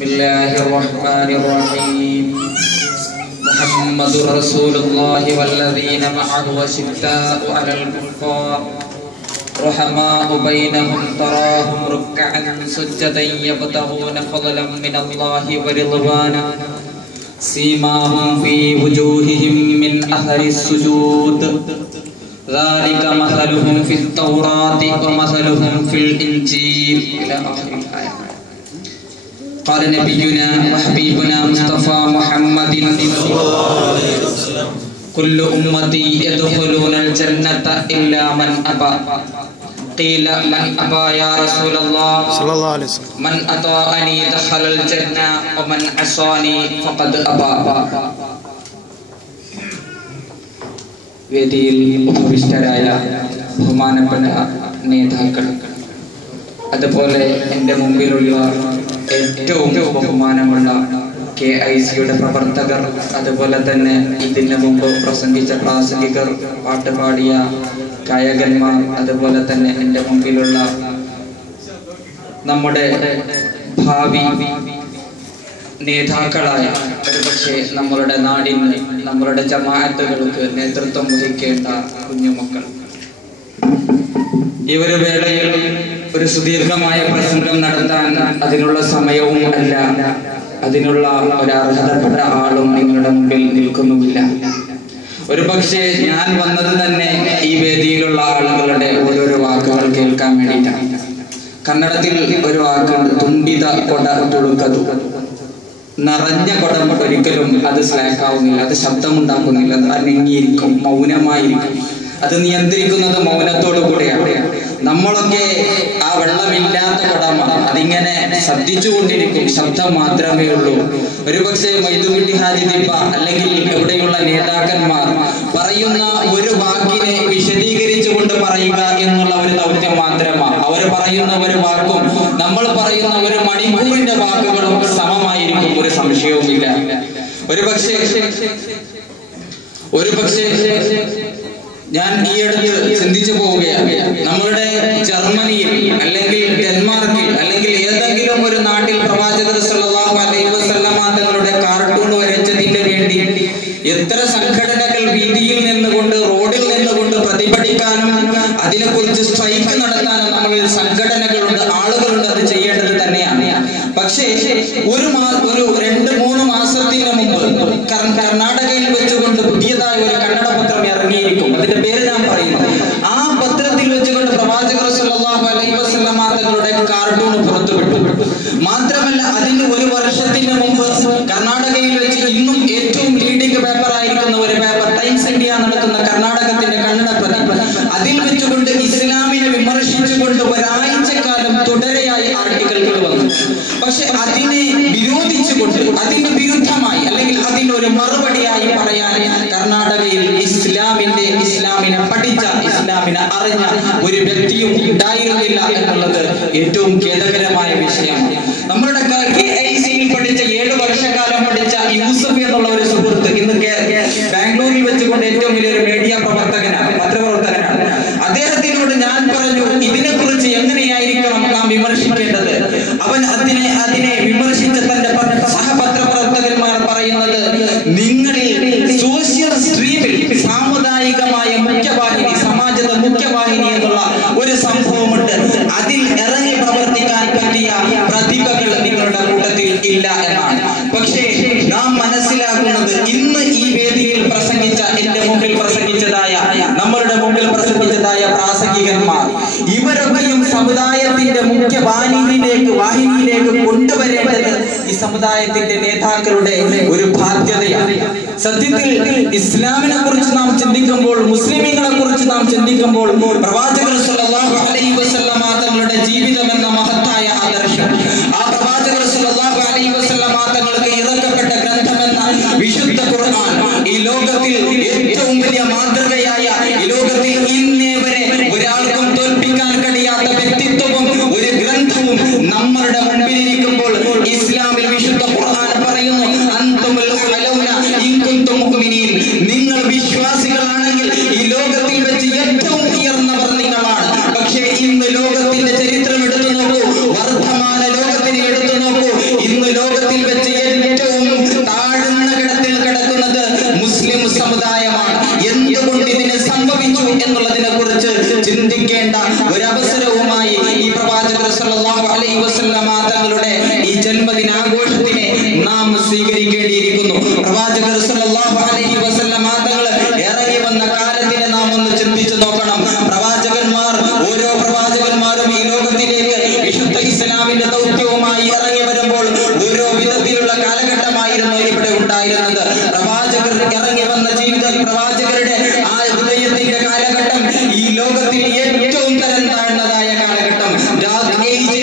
Bismillahir Rahmanir Rahim. Muhammadur Rasulullah walladhina ma'ahu ashidda'u 'alal kuffar rahama'u bainahum tarahum ruk'an sujjadan yabtaghuna fadlan minallahi wa ridwana simahum fi wujuhihim min athari sujud dzalika mathaluhum fit tawrati wa mathaluhum fil injil ila akhir ayat. قال نبينا وحبيبنا مصطفى محمد كل أمتي يدخلون الجنة إلا من أبى قيل من أبى يا رسول الله صلى الله عليه وسلم من أطاعني دخل الجنة ومن عصاني فقد أبى. വേദിയിൽ ഉപവിഷ്ടരായ ബഹുമാനപ്പെട്ട നേതാക്കൾ, അതുപോലെ എൻ്റെ മുമ്പിലുള്ള ഏറ്റവും ബഹുമാനമുള്ള KICയുടെ പ്രവർത്തകർ, അതുപോലെ തന്നെ ഇതിന് മുമ്പ് പ്രസംഗിച്ച പ്രാസംഗികർ, പാട്ടുപാടിയ ഗായകന്മാർ, അതുപോലെ തന്നെ എൻ്റെ മുമ്പിലുള്ള നമ്മുടെ ഭാവി നേതാക്കളായ ഒരുപക്ഷെ നമ്മളുടെ നാടിന്, നമ്മളുടെ ജമാഅത്തുകൾക്ക് നേതൃത്വം വഹിക്കേണ്ട കുഞ്ഞുമക്കൾ, ഈ ഒരു വേളയിൽ ഒരു സുദീർഘമായ പ്രസംഗം നടത്താൻ അതിനുള്ള സമയവും അല്ല, അതിനുള്ള ഒരു അർഹതപ്പെട്ട ആളും നിങ്ങളുടെ മുമ്പിൽ നിൽക്കുന്നുമില്ല. ഒരു പക്ഷേ ഞാൻ വന്നത് തന്നെ ഈ വേദിയിലുള്ള ആളുകളുടെ ഓരോരോ വാക്കുകൾ കേൾക്കാൻ വേണ്ടിയിട്ടാണ്. കന്നഡത്തിൽ ഒരു വാക്കുണ്ട്, തുമ്പിത കൊട തുളുക്കതു. നിറഞ്ഞ കുടം ഒരിക്കലും അത് സ്ലാക്ക് ആവുന്നില്ല, അത് ശബ്ദമുണ്ടാക്കുന്നില്ല, അത് അനങ്ങിയിരിക്കും, മൗനമായിരിക്കും. അത് നിയന്ത്രിക്കുന്നത് മൗനത്തോടു കൂടെയാണ്. നമ്മളൊക്കെ ആ വെള്ളമില്ലാത്ത കുടമാണ്, അതിങ്ങനെ ശ്രദ്ധിച്ചുകൊണ്ടിരിക്കും, ശബ്ദം മാത്രമേ ഉള്ളൂ. ഒരുപക്ഷെ മൈദുകുട്ടി ഹാജി ദീപ അല്ലെങ്കിൽ എവിടെയുള്ള നേതാക്കന്മാർ പറയുന്ന ഒരു വാക്കിനെ വിശദീകരിച്ചുകൊണ്ട് പറയുക എന്നുള്ള ഒരു ദൗത്യം മാത്രമാണ്. അവർ പറയുന്ന ഒരു വാക്കും നമ്മൾ പറയുന്ന ഒരു മണിക്കൂറിന്റെ വാക്കുകളും സമമായിരിക്കും, ഒരു സംശയവുമില്ല. ഒരുപക്ഷെ ഞാൻ ഈ അടുത്ത് ചിന്തിച്ചു പോവുകയാണ്, നമ്മളുടെ ജർമ്മനിയിൽ അല്ലെങ്കിൽ ഡെൻമാർക്കിൽ അല്ലെങ്കിൽ ഏതെങ്കിലും ഒരു നാട്ടിൽ പ്രവാചകർ സല്ലല്ലാഹു അലൈഹി വസല്ലമ തങ്ങളുടെ കാർട്ടൂൺ വരച്ചതിന് വേണ്ടി എത്ര സംഘടനകൾ വീതിയിൽ നിന്നുകൊണ്ട്, റോഡിൽ നിന്നുകൊണ്ട് പ്രതിഭടിക്കാനും അതിനെക്കുറിച്ച് സ്ട്രൈക്ക് നടത്താനും നമ്മളിൽ സംഘടനകളുണ്ട്, ആളുകളുണ്ട്. അത് ചെയ്യേണ്ടത് തന്നെയാണ്. പക്ഷേ ഒരു 2-3 മാസത്തിന് മുമ്പ് കർണാടകയിൽ വെച്ചുകൊണ്ട് പുതിയതായ ഒരു കന്നഡ പത്രം ഇറങ്ങിയിരിക്കും. അതിന്റെ പേര് ഞാൻ പറയുന്നു. ആ പത്രത്തിൽ വെച്ചുകൊണ്ട് പ്രവാചകർ സല്ലല്ലാഹു അലൈഹി വസല്ലമ തങ്ങളുടെ കാർട്ടൂൺ പുറത്തുവിട്ടു. മാത്രമല്ല, അതിന് 1 വർഷത്തിന് മുമ്പ് കർണാടകയിൽ വെച്ച് ഇന്നും ഏറ്റവും ലീഡിംഗ് പേപ്പർ ആയിരിക്കുന്ന ഒരു പേപ്പർ, ടൈംസ് ഇന്ത്യ നടത്തുന്ന കർണാടകത്തിന്റെ കന്നഡ പ്രതി, അതിൽ വെച്ചുകൊണ്ട് ഇസ്ലാമിനെ വിമർശിച്ചുകൊണ്ട് ഒരാഴ്ചക്കാലം തുടരെയായി ആർട്ടിക്കിളുകൾ വന്നു. പക്ഷെ അതിനെ വിരോധിച്ചുകൊണ്ട്, അതിന് വിരുദ്ധമായി അല്ലെങ്കിൽ അതിനൊരു മറുപടിയായി പറയാൻ കർണാടകയിൽ ഇസ്ലാമിനെ പഠിച്ച, ഇസ്ലാമിനെ അറിഞ്ഞ ഒരു വ്യക്തിയും ഉണ്ടായിരുന്നില്ല എന്നുള്ളത് ഏറ്റവും ഖേദകരമായ വിഷയമാണ്. നമ്മളുടെ KICയിൽ പഠിച്ച 7 വർഷക്കാലം പഠിച്ച യൂസഫ് എന്നുള്ള ഒരു സുഹൃത്ത് ഇന്ന് ബാംഗ്ലൂരിൽ വെച്ചുകൊണ്ട് ഏറ്റവും വലിയൊരു മീഡിയ പ്രവർത്തകനാണ്, പത്രപ്രവർത്തകനാണ്. അദ്ദേഹത്തിനോട് ഞാൻ പറഞ്ഞു, ഇതിനെക്കുറിച്ച് എങ്ങനെയായിരിക്കണം നാം വിമർശിക്കേണ്ടത്. അവൻ അതിനെ വിമർശിച്ച തന്റെ സഹപത്രപ്രവർത്തകന്മാർ പറയുന്നത്, നിങ്ങളിൽ സോഷ്യൽ സ്ട്രീമിൽ സാമുദായികമായ മുഖ്യവാഹിനി, സമാജത്തെ മുഖ്യവാഹിനി എന്നുള്ള ഒരു സംഭവമുണ്ട്, അതിൽ ഇറങ്ങി പ്രവർത്തിക്കാൻ പറ്റിയ പ്രതിഭകൾ നിങ്ങളുടെ കൂട്ടത്തിൽ ഇല്ല എന്നാണ്. പക്ഷേ നാം മനസ്സിലാക്കുന്നത്, ഇന്ന് ഈ വേദിയിൽ പ്രസംഗിച്ച, എന്റെ മുമ്പിൽ പ്രസംഗിച്ചതായ, നമ്മളുടെ മുമ്പിൽ പ്രസംഗിച്ചതായ പ്രാസംഗികന്മാർ, ഇവരൊക്കെയും സമുദായത്തിന്റെ വാഹിനിയിലേക്ക് കൊണ്ടുവരേണ്ടത് ഈ സമുദായത്തിന്റെ നേതാക്കളുടെ ഒരു ബാധ്യതയാണ്. സത്യത്തിൽ ഇസ്ലാമിനെ കുറിച്ച് നാം ചിന്തിക്കുമ്പോൾ, മുസ്ലിമീങ്ങളെ കുറിച്ച് നാം ചിന്തിക്കുമ്പോൾ, പ്രവാചകർ സല്ലല്ലാഹു അലൈഹി വസല്ലമ തങ്ങളുടെ ജീവിതം എന്ന മഹത്തായ ആദർശം, ആ പ്രവാചകർ സല്ലല്ലാഹു അലൈഹി വസല്ലമ തങ്ങൾക്ക് ഇറക്കപ്പെട്ട ഗ്രന്ഥമെന്ന വിശുദ്ധ ഖുർആൻ, ഈ ലോകത്തിൽ ഏറ്റവും വലിയ മാതൃകയായ, ഈ ലോകത്തിൽ ഇന്നേ വരെ ഒരാൾക്കും തോൽപ്പിക്കാൻ കഴിയാത്ത വ്യക്തിത്വവും ഒരു ഗ്രന്ഥവും നമ്മളുടെ മുൻപിലിരിക്കുമ്പോൾ, ഇസ്ലാമിൽ വിശുദ്ധ ഖുർആൻ പറയുന്നു, അൻതുമുൽ അലൗന ഇൻ കുൻതും മുഅ്മിനീൻ, നിങ്ങൾ വിശ്വാസികളാണെങ്കിൽ ഈ ലോകത്തിൽ വെച്ച് ഏറ്റവും ഉയർന്നവർ നിങ്ങളാണ്. പക്ഷേ ഇന്ന് ലോകത്തിന്റെ ചരിത്രം എടുത്തു നോക്കൂ, വർദ്ധമാന ലോകത്തിനെ എടുത്തു നോക്കൂ, ഇന്ന് ലോകത്തിൽ വെച്ച് ഏറ്റവും താഴ്ന്ന കിടത്തിൽ കിടക്കുന്നത് മുസ്ലിം സമുദായമാണ്. എന്തുകൊണ്ട് ഇതിന് സംഭവിച്ചു എന്നുള്ളതിനെ കുറിച്ച് ചിന്തിക്കേണ്ട ഒരവസരവുമായി ഈ പ്രവാചകർ സല്ലല്ലാഹു അലൈഹി വസല്ലമ തങ്ങളുടെ ഈ ജന്മദിനാഘോഷത്തിനെ നാം സ്വീകരിക്കേണ്ടിയിരിക്കുന്നു. പ്രവാചകർ സല്ലല്ലാഹു അലൈഹി വസല്ലമ തങ്ങൾ ഇറങ്ങി വന്ന കാലത്തിനെ നാം ഒന്ന് ചിന്തിച്ചു നോക്കണം. ഓരോ പ്രവാചകന്മാരും ഈ ലോകത്തിലേക്ക് വിശുദ്ധ ഇസ്ലാമിന്റെ ദൗത്യവുമായി ഇറങ്ങി വരുമ്പോൾ ഓരോ വിധത്തിലുള്ള കാലഘട്ടമായിരുന്നു ഇവിടെ ഉണ്ടായിരുന്നത്. പ്രവാചകർ ഇറങ്ങി വന്ന പ്രവാചകരുടെ ആ ഹൃദയത്തിന്റെ കാലഘട്ടം ഈ ലോകത്തിൽ ഏറ്റവും തരം താഴ്ന്നതായ കാലഘട്ടം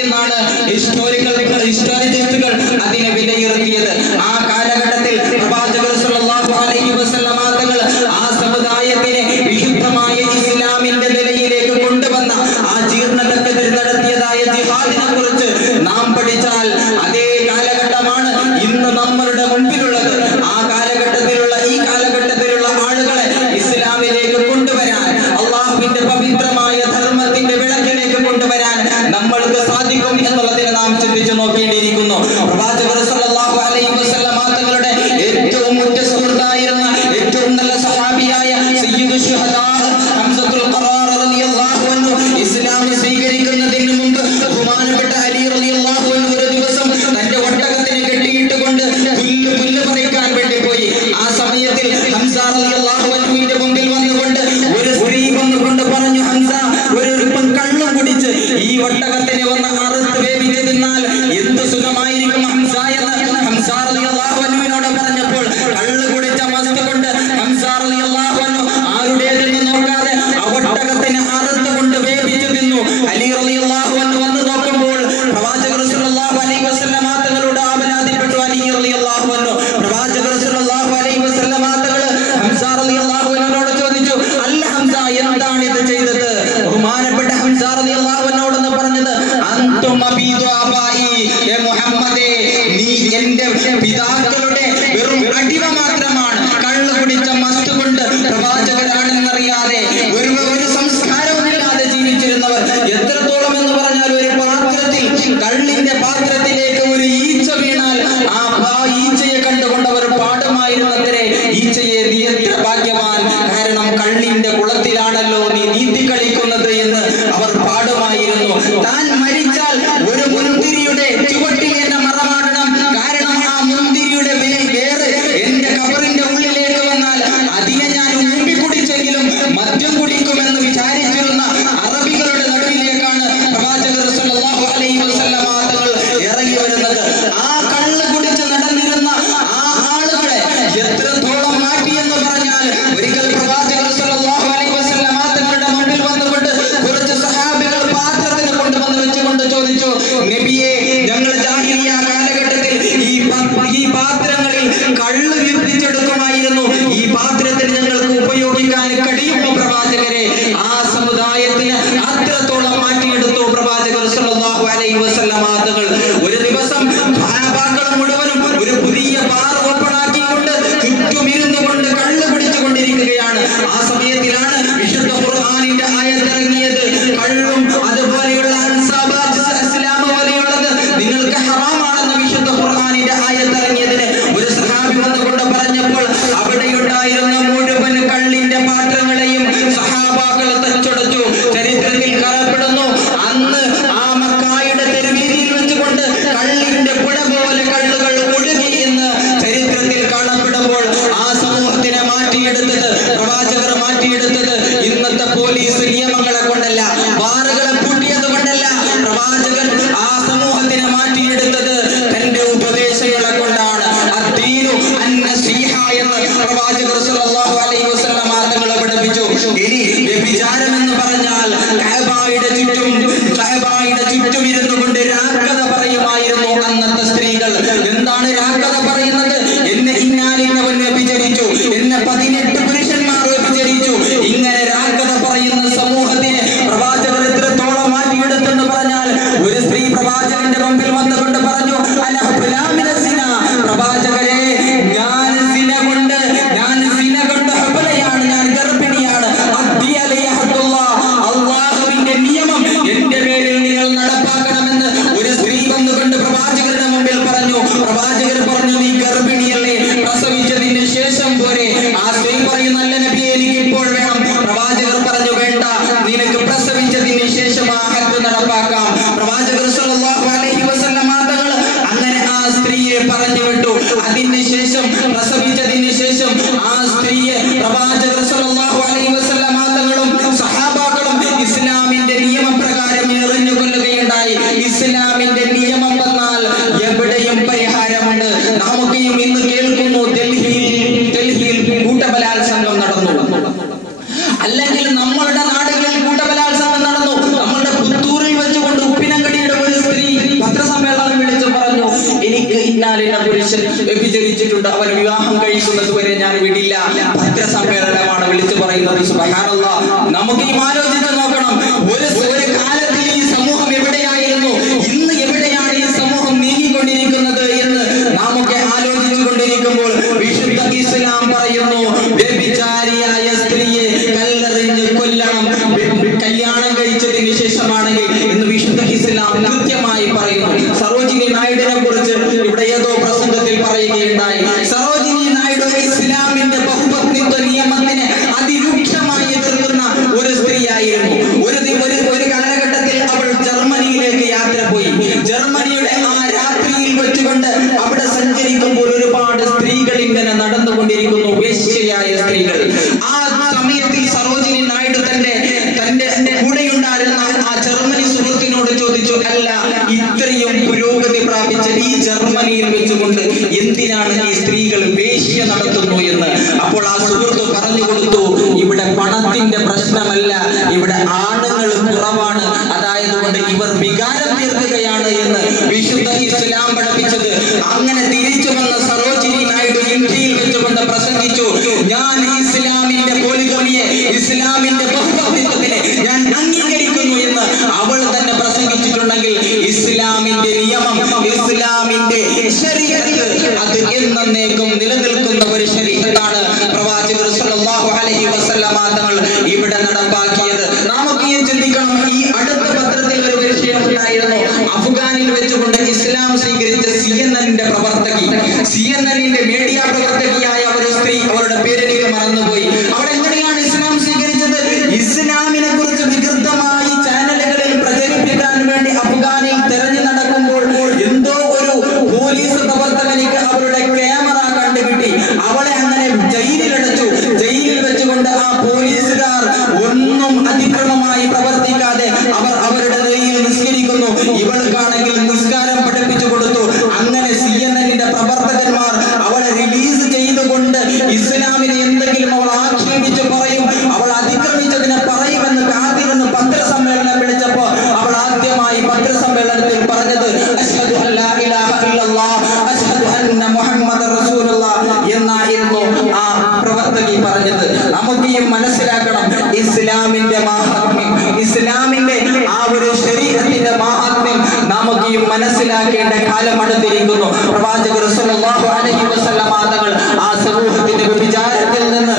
എന്നാണ് ഹിസ്റ്റോറിസ്റ്റുകൾ അതിനെ വിലയിരുത്തിയത്. ആ കാലഘട്ടത്തിൽ പ്രവാചകർ സല്ലല്ലാഹു അലൈഹി വസല്ലമ തങ്ങൾ ആ സമുദായത്തിനെ വിശുദ്ധമായ ഇസ്ലാമിന്റെ നിലയിലേക്ക് കൊണ്ടുവന്ന ആ ജീർണതക്കെതിരെ നടത്തിയതായ ജിഹാദിനെ കുറിച്ച് നാം പഠിച്ചാൽ അതേ കാലഘട്ടമാണ് ഇന്ന് നമ്മളുടെ മുമ്പിലുള്ളത്. ആ കാലഘട്ടത്തിലുള്ള ഈ കാലഘട്ടത്തിലുള്ള ആളുകളെ ഇസ്ലാമിലേക്ക് കൊണ്ടുവരാൻ, അള്ളാഹുവിന്റെ പവിത്രമായ ധർമ്മത്തിന്റെ വിളക്കിലേക്ക് കൊണ്ടുവരാൻ നമ്മൾക്ക് സാധിക്കും എന്നുള്ളതിനെ നാം ചിന്തിച്ചു നോക്കേണ്ടിയിരിക്കുന്നു. പ്രവാചകർ സല്ലല്ലാഹു അലൈഹി വസല്ലമ തങ്ങളുടെ ഏറ്റവും ഉറ്റ സുഹൃത്തായിരുന്ന ഏറ്റവും നല്ല സഹാബിയായ സയ്യിദുൽ ശുഹദാ ഹംസത്തുൽ ഖറാർ റളിയല്ലാഹു അൻഹു ഇസ്ലാം സ്വീകരിക്കുന്നതിന് മുമ്പ് ബഹുമാനപ്പെട്ട അലി റളിയല്ലാഹു അൻഹു ഒരു ദിവസം തന്റെ ഒട്ടകത്തിനെ കെട്ടിയിട്ടുകൊണ്ട് പുല്ല് പറിക്കാൻ വേണ്ടി പോയി. ആ സമയത്തിൽ ഹംസ റളിയല്ലാഹു അൻഹുവിന്റെ മുമ്പിൽ വന്നുകൊണ്ട് ഒരു സ്ത്രീ വന്നുകൊണ്ട് പറഞ്ഞു, ഹംസ, ഒരു കള്ളും കുടിച്ച് ഈ ഒട്ടകത്തിനെ ഒന്ന് അറുത്ത് വേവിച്ച് തിന്നാൽ എന്ത് സുഖമായിരിക്കും ഹംസ എന്ന് ഹംസ റളിയല്ലാഹു അൻഹുവിനോട് പറഞ്ഞപ്പോൾ കള്ള് കുടിച്ച മസ്ത് കൊണ്ട് ഹംസ റളിയല്ലാഹു അൻഹു ആരുടേതെന്ന് നോക്കാതെ ആ ഒട്ടകത്തിനെ അറുത്തുകൊണ്ട് വേവിച്ച് തിന്നു. അലി റളിയല്ലാഹു അൻഹു വന്ന് നോക്കുമ്പോൾ പ്രവാചകർ സല്ലല്ലാഹു അലൈഹി വസല്ലമ തങ്ങളോട് ആവലാതിപ്പെട്ടു അലി റളിയല്ലാഹു അൻഹു. പ്രവാചകർ സല്ലല്ലാഹു അലൈഹി വസല്ലമ തങ്ങൾ ഹംസ റളിയല്ലാഹു അൻഹുവിനോട് ചോദിച്ചു, അല്ല ഹംസ, എന്താണ് ഇത് ചെയ്തത്? ബഹുമാനപ്പെട്ട ഹംസ റളിയല്ലാഹു അൻഹുവോട് പറഞ്ഞത്, അൻതും അബീദു അബായി, മുഹമ്മദേ, നീ എന്റെ പിതാക്കളുടെ വെറും അടിമ മാത്രമാണ്. കള്ളു കുടിച്ച മസ്ത് കൊണ്ട് പ്രവാചകരാണെന്നറിയാതെ ഒരു സംസ്കാരവുമില്ലാതെ ജീവിച്ചിരുന്നവർ. എത്രത്തോളം എന്ന് പറഞ്ഞാൽ ഒരു പാത്രത്തിൽ, കള്ളിന്റെ പാത്രത്തിലേക്ക് ഒരു ഈച്ച വീണാൽ ആ ഈച്ചയെ കണ്ടുകൊണ്ട് അവർ പാടുമായിരുന്നത്രേ, ഈച്ചയെ നീ എത്ര ഭാഗ്യവാൻ, കാരണം കള്ളിന്റെ കുളത്തിലാണല്ലോ നീ നീന്തി കളിക്കുന്നത് എന്ന് അവർ പാടുമായിരുന്നു. താൻ മരിച്ചാൽ ഒരു മുന്തിരിയുടെ ചുവട്ടിൽ എന്നെ മറമാടണം, കാരണം ആ മുന്തിരിയുടെ വേറെ എന്റെ കബറിന്റെ ഉള്ളിലേക്ക് വന്നാൽ അതിനെ ഞാൻ ഊമ്പി കുടിച്ചെങ്കിലും മദ്യം കുടിക്കുമെന്ന് വിചാരിച്ചിരുന്ന അറബികളുടെ നടുവിലേക്കാണ് പ്രവാചകർ സല്ലല്ലാഹു അലൈഹി വസല്ലമ തങ്ങൾ ഇറങ്ങി വരുന്നത്. ആ കള്ള് കുടിച്ച് നടന്നിരുന്ന ആ ആളുകളെ എത്രത്തോളം മാറ്റിയെന്ന് പറഞ്ഞാൽ, ഒരിക്കൽ പ്രവാചകർ സല്ലല്ലാഹു അലൈഹി വസല്ലമ തങ്ങളുടെ മുമ്പിൽ വന്നുകൊണ്ട് കുറച്ച് സഹാബികൾ പാത്രത്തിന് കൊണ്ടുവന്ന് വെച്ചുകൊണ്ട് ചോദിച്ചു, നബിയെ, ഞങ്ങൾ ജാഹിലിയ്യ കാലഘട്ടത്തിൽ ഈ പാത്രങ്ങളിൽ കള്ള് വീർപ്പിച്ചെടുക്കുമായിരുന്നു. ഈ പാത്രത്തിൽ ഞങ്ങൾക്ക് ഉപയോഗിക്കാൻ കഴിയുമോ പ്രവാചകരെ? ആ സമുദായത്തിന് അത്രത്തോളം മാറ്റിയെടുത്തു പ്രവാചകർ സല്ലല്ലാഹു അലൈഹി വസല്ലമ തങ്ങൾ. ഒരു ദിവസം സഹാബാക്കൾ മുഴുവനും ഒരു പുതിയ ബാർ ഓപ്പണാക്കിക്കൊണ്ട് ചുറ്റും ഇരുന്നു കൊണ്ട് കള്ള് പിടിച്ചുകൊണ്ടിരിക്കുകയാണ്. ആ സമയത്തിലാണ് വിശുദ്ധ ഖുർആനിന്റെ ആയത്ത് ഇറങ്ങിയത്. കള്ളും അതുപോലെയുള്ള ഇസ്ലാം പോലെയുള്ളത് നിങ്ങൾക്ക് ഹറാമാണെന്ന് വിശുദ്ധ ഖുർആനിന്റെ ആയത്ത് ഇറങ്ങിയതിന് ഒരു സഹാബി വന്നുകൊണ്ട് പറഞ്ഞപ്പോൾ അവിടെയുണ്ടായിരുന്ന മുഴുവൻ കള്ളിന്റെ പാത്രങ്ങളെയും സഹാബാക്കൾ തച്ചൊടച്ചു. ചരിത്രത്തിൽ കാണപ്പെടുന്നു, അന്ന് ആ മക്കായുടെ തെരുവീതിയിൽ വെച്ചുകൊണ്ട് കള്ളിന്റെ പുഴ പോലെ കള്ളുകൾ ഒഴുകി എന്ന് ചരിത്രത്തിൽ കാണപ്പെടുമ്പോൾ ആ സമൂഹത്തിനെ മാറ്റിയെടുത്തത്, പ്രവാചകർ മാറ്റിയെടുത്തത് ഇന്നത്തെ പോലീസ് നിയമങ്ങളെ കൊണ്ടല്ല, ബാറുകളെ പൂട്ടിയത് കൊണ്ടല്ല. പ്രവാചകൻ ആ സമൂഹത്തിനെ മാറ്റിയെടുത്തത് തന്റെ ഉപദേശങ്ങളെ കൊണ്ടാണ്. അദ്ദീനു അന്നസീഹ എന്ന് പ്രവാചകർ സല്ലല്ലാഹു അലൈഹി വസല്ലമ തങ്ങൾ പഠിപ്പിച്ചു. ഇനി വ്യഭിചാരം എന്ന് പറഞ്ഞാൽ കഅബയുടെ ചുറ്റും ഇരുന്നു കൊണ്ട് രാഗത പറയുമായിരുന്നു അന്നത്തെ സ്ത്രീകൾ. എന്താണ് രാഗത പറയുന്നത്? എന്നെ ഇന്നാലിന്നവൻ വ്യഭിചരിച്ചു, എന്നെ 18 പുരുഷന്മാർ വ്യഭിചരിച്ചു. ഇങ്ങനെ രാഗത പറയുന്ന സമൂഹത്തിനെ പ്രവാചകർ എത്രത്തോളം മാറ്റിയെടുത്തെന്ന് പറഞ്ഞാൽ, ഒരു സ്ത്രീ പ്രവാചകന്റെ മുമ്പിൽ വന്നുകൊണ്ട് പറഞ്ഞു, പ്രവാചകരെ, ഞാൻ സിന കൊണ്ട് ഹബലയാണ്, ഞാൻ ഗർഭിണിയാണ്. അല്ലാഹുവിന്റെ നിയമം എന്റെ പേരിൽ നിങ്ങൾ നടപ്പാക്കണമെന്ന് ഒരു സ്ത്രീ വന്നുകൊണ്ട് പ്രവാചകരുടെ മുമ്പിൽ പറഞ്ഞു. പ്രവാചകർ പറഞ്ഞു, നീ ഗർഭിണിയല്ലേ, പ്രസവിച്ചതിന് ശേഷം പോരെ? ആ സ്ത്രീ പറയുന്നു, നല്ല നബിയെ, എനിക്ക് ഇപ്പോൾ വേണം. പ്രവാചകർ പറഞ്ഞു, വേണ്ട, നിനക്ക് പ്രസവിച്ചതിന് ശേഷം ആ ഹജ്ജ് നടപ്പാക്കാം. പ്രവാചകർ സല്ലല്ലാഹു അലൈഹി വസല്ലം തങ്ങൾ അങ്ങനെ ആ സ്ത്രീയെ പറഞ്ഞു വിട്ടു. അതിന് ശേഷം പ്രസവിച്ചതിന് ശേഷം ആ സ്ത്രീയെ പ്രവാചകർ സല്ലല്ലാഹു അലൈഹി വസല്ലം തങ്ങളും സഹാബാക്കളും ഇസ്ലാമിന്റെ നിയമപ്രകാരം എറിഞ്ഞു കൊല്ലുകയുണ്ടായി. ഇസ്ലാമിന്റെ നിയമം വന്നാൽ എവിടെയും പരിഹാരമുണ്ട്. നമുക്കും ഇന്ന് കേൾക്കുന്നു, ഡൽഹിയിൽ കൂട്ടബലാത്സംഗം നടന്നു, അല്ലെങ്കിൽ നമ്മളുടെ നാടുകളിൽ കൂട്ടബലാത്സംഗം നടന്നു. നമ്മളുടെ പുത്തൂരിൽ വെച്ചുകൊണ്ട് ഉപ്പിനങ്കടിയുടെ ഒരു സ്ത്രീ പത്രസമ്മേളനം വിളിച്ചു പറഞ്ഞു, എനിക്ക് ഇന്നാലിന്ന പുരുഷൻ വ്യഭിചരിച്ചിട്ടുണ്ട്, അവൻ വിവാഹം കഴിക്കുന്നത് വരെ ഞാൻ വിടില്ല. പത്രസമ്മേളനമാണ് വിളിച്ചു പറയുന്നത്. സുബ്ഹാനല്ലാഹ്. നമുക്ക് ഈ ആലോചിച്ച് നോക്കണം, ഒരു കാലത്തിൽ ഈ സമൂഹം എവിടെയായിരുന്നു, ഇന്ന് എവിടെയാണ് ഈ സമൂഹം നീങ്ങിക്കൊണ്ടിരിക്കുന്നത് എന്ന് നമുക്ക് ആലോചിച്ചു കൊണ്ടിരിക്കുമ്പോൾ വിശുദ്ധ ഇസ്ലാം പറയുന്നു, വ്യഭിചാരിയായ സ്ത്രീയെ കല്ലെറിഞ്ഞ് കൊല്ലണം, കല്യാണം കഴിച്ചതിന് ശേഷമാണെങ്കിൽ എന്ന് വിശുദ്ധ ഇസ്ലാം കൃത്യമായി പറയുന്നു. സരോജിനി നായിഡുവിനെ കുറിച്ച് ഇവിടെ ഏതോ പ്രസംഗത്തിൽ പറയുകയുണ്ടായി. സരോജിനി നായിഡു ഇസ്ലാമിന്റെ ബഹുപത്നിത്വ നിയമത്തിനെ അതിരൂക്ഷമായി എതിർക്കുന്ന ഒരു സ്ത്രീയായിരുന്നു. ഒരു കാലഘട്ടത്തിൽ അവൾ ജർമ്മനിയിലേക്ക് യാത്ര പോയി. ജർമ്മനിയുടെ ആ രാത്രിയിൽ വെച്ചുകൊണ്ട് അവിടെ സഞ്ചരിക്കുമ്പോൾ ഒരുപാട് സ്ത്രീകൾ ഇങ്ങനെ നടന്നുകൊണ്ടിരിക്കുന്നു, വേശ്യയായ സ്ത്രീകൾ. ആ സമയത്തിൽ സരോജിനി നായിഡു തന്റെ കൂടെയുണ്ടായിരുന്ന ആ ജർമ്മനി സുഹൃത്തിനോട് ചോദിച്ചു, അല്ല, ഇത്രയും പുരോഗതി പ്രാപിച്ച ഈ ജർമ്മനിയിൽ വെച്ചുകൊണ്ട് എന്തിനാണ് ഈ സ്ത്രീകൾ വേശ്യ നടത്തുന്നു എന്ന്. അപ്പോൾ ആ സുഹൃത്ത് പറഞ്ഞു കൊടുത്തു, ഇവിടെ പണത്തിന്റെ പ്രശ്നമല്ല, ഇവിടെ ആണുങ്ങൾ കുറവാണ്, അതായത് കൊണ്ട് ഇവർ വികാരം തീർക്കുകയാണ് എന്ന് വിശുദ്ധ ഇസ്ലാം പഠിപ്പിച്ചത്. അങ്ങനെ തിരിച്ചു വന്ന സരോജിനി നായിഡു ഇന്ത്യയിൽ വെച്ചുകൊണ്ട് പ്രസംഗിച്ചു, ഞാൻ ഇസ്ലാമിന്റെ പോളിഗമിയെ, ഇസ്ലാമിന്റെ ബഹുപത്നിത്വത്തിനെ ഞാൻ അംഗീകരിക്കുന്നു എന്ന് അവൾ തന്നെ പ്രസംഗിച്ചിട്ടുണ്ടെങ്കിൽ ഇസ്ലാമിന്റെ നിയമം, ഇസ്ലാമിന്റെ ശരീഅത്ത് അത് എന്നേക്കും നിലനിൽക്കുന്ന ഒരു ശരീഅത്താണ് പ്രവാചകർ സല്ലല്ലാഹു അലൈഹി വസല്ലം തങ്ങൾ ഇവിടെ നടപ്പാക്കിയത്. നമുക്ക് ചിന്തിക്കണം, ഈ അടുത്ത പത്രത്തിൽ ഒരു വിഷയം ഉണ്ടായിരുന്നു. അഫ്ഗാനിൽ വെച്ചുകൊണ്ട് ഇസ്ലാം സ്വീകരിച്ച CNN-ന്റെ പ്രവർത്തകി, CNN-ന്റെ മീഡിയ പ്രവർത്തകിയായ ഒരു സ്ത്രീ, അവരുടെ പേരെനിക്ക് മറന്നുപോയി. അവിടെ എങ്ങനെയാണ് ഇസ്ലാം സ്വീകരിച്ചത്? ഇസ്ലാമിനെ കുറിച്ച് വികൃതമായി ചാനലുകളിൽ പ്രചരിപ്പിക്കാൻ വേണ്ടി അഫ്ഗാനിൽ തെരഞ്ഞു നടക്കുമ്പോൾ എന്തോ ഒരു പോലീസ് പ്രവർത്തകനിക്ക് അവരുടെ ക്യാമറ കണ്ടുകിട്ടി. അവളെ അങ്ങനെ ജയിലിലടച്ചു. ജയിലിൽ വെച്ചുകൊണ്ട് ആ പോലീസുകാർ ഒന്നും അതിക്രമമായി പ്രവർത്തിക്കാതെ അവരുടെ നിലയിൽ നിസ്കരിക്കുന്നു. ഇവൾക്കാണെങ്കിൽ നിസ്കാരം പഠിപ്പിച്ചു കൊടുത്തു. അങ്ങനെ CNN-ന്റെ പ്രവർത്തകന്മാർ അവളെ റിലീസ് ചെയ്തുകൊണ്ട് ഇസ്ലാമിനെ എന്തെങ്കിലും അവൾ ആക്ഷേപിച്ച് പറയും, അവൾ അതിക്രമിച്ചതിനെ പറയുമെന്ന് കാത്തിരുന്ന് പത്രസമ്മേളനം വിളിച്ചപ്പോ അവൾ ആദ്യമായി പത്രസമ്മേളനത്തിൽ പറഞ്ഞത് അശ്ഹദു അല്ലാ ഇലാഹ ഇല്ലല്ലാഹ് അശ്ഹദു അന്ന മുഹമ്മദർ റസൂലുള്ളാഹ് എന്നായിരുന്നു ആ പ്രവർത്തകി പറഞ്ഞത്. നമുക്ക് ഈ മനസ്സിലാക്കണം, ഇസ്ലാമിന്റെ മഹാത്മ്യം, ഇസ്ലാമിന്റെ ആ ഒരു ശരീഅത്തിന്റെ മഹാത്മ്യം നമുക്ക് ഈ മനസ്സിലാക്കേണ്ട കാലം അടുത്തിരിക്കുന്നു. പ്രവാചകർ സല്ലല്ലാഹു അലൈഹി വസല്ലം തങ്ങൾ ആ സമൂഹത്തിന്റെ വ്യഭിചാരത്തിൽ നിന്ന്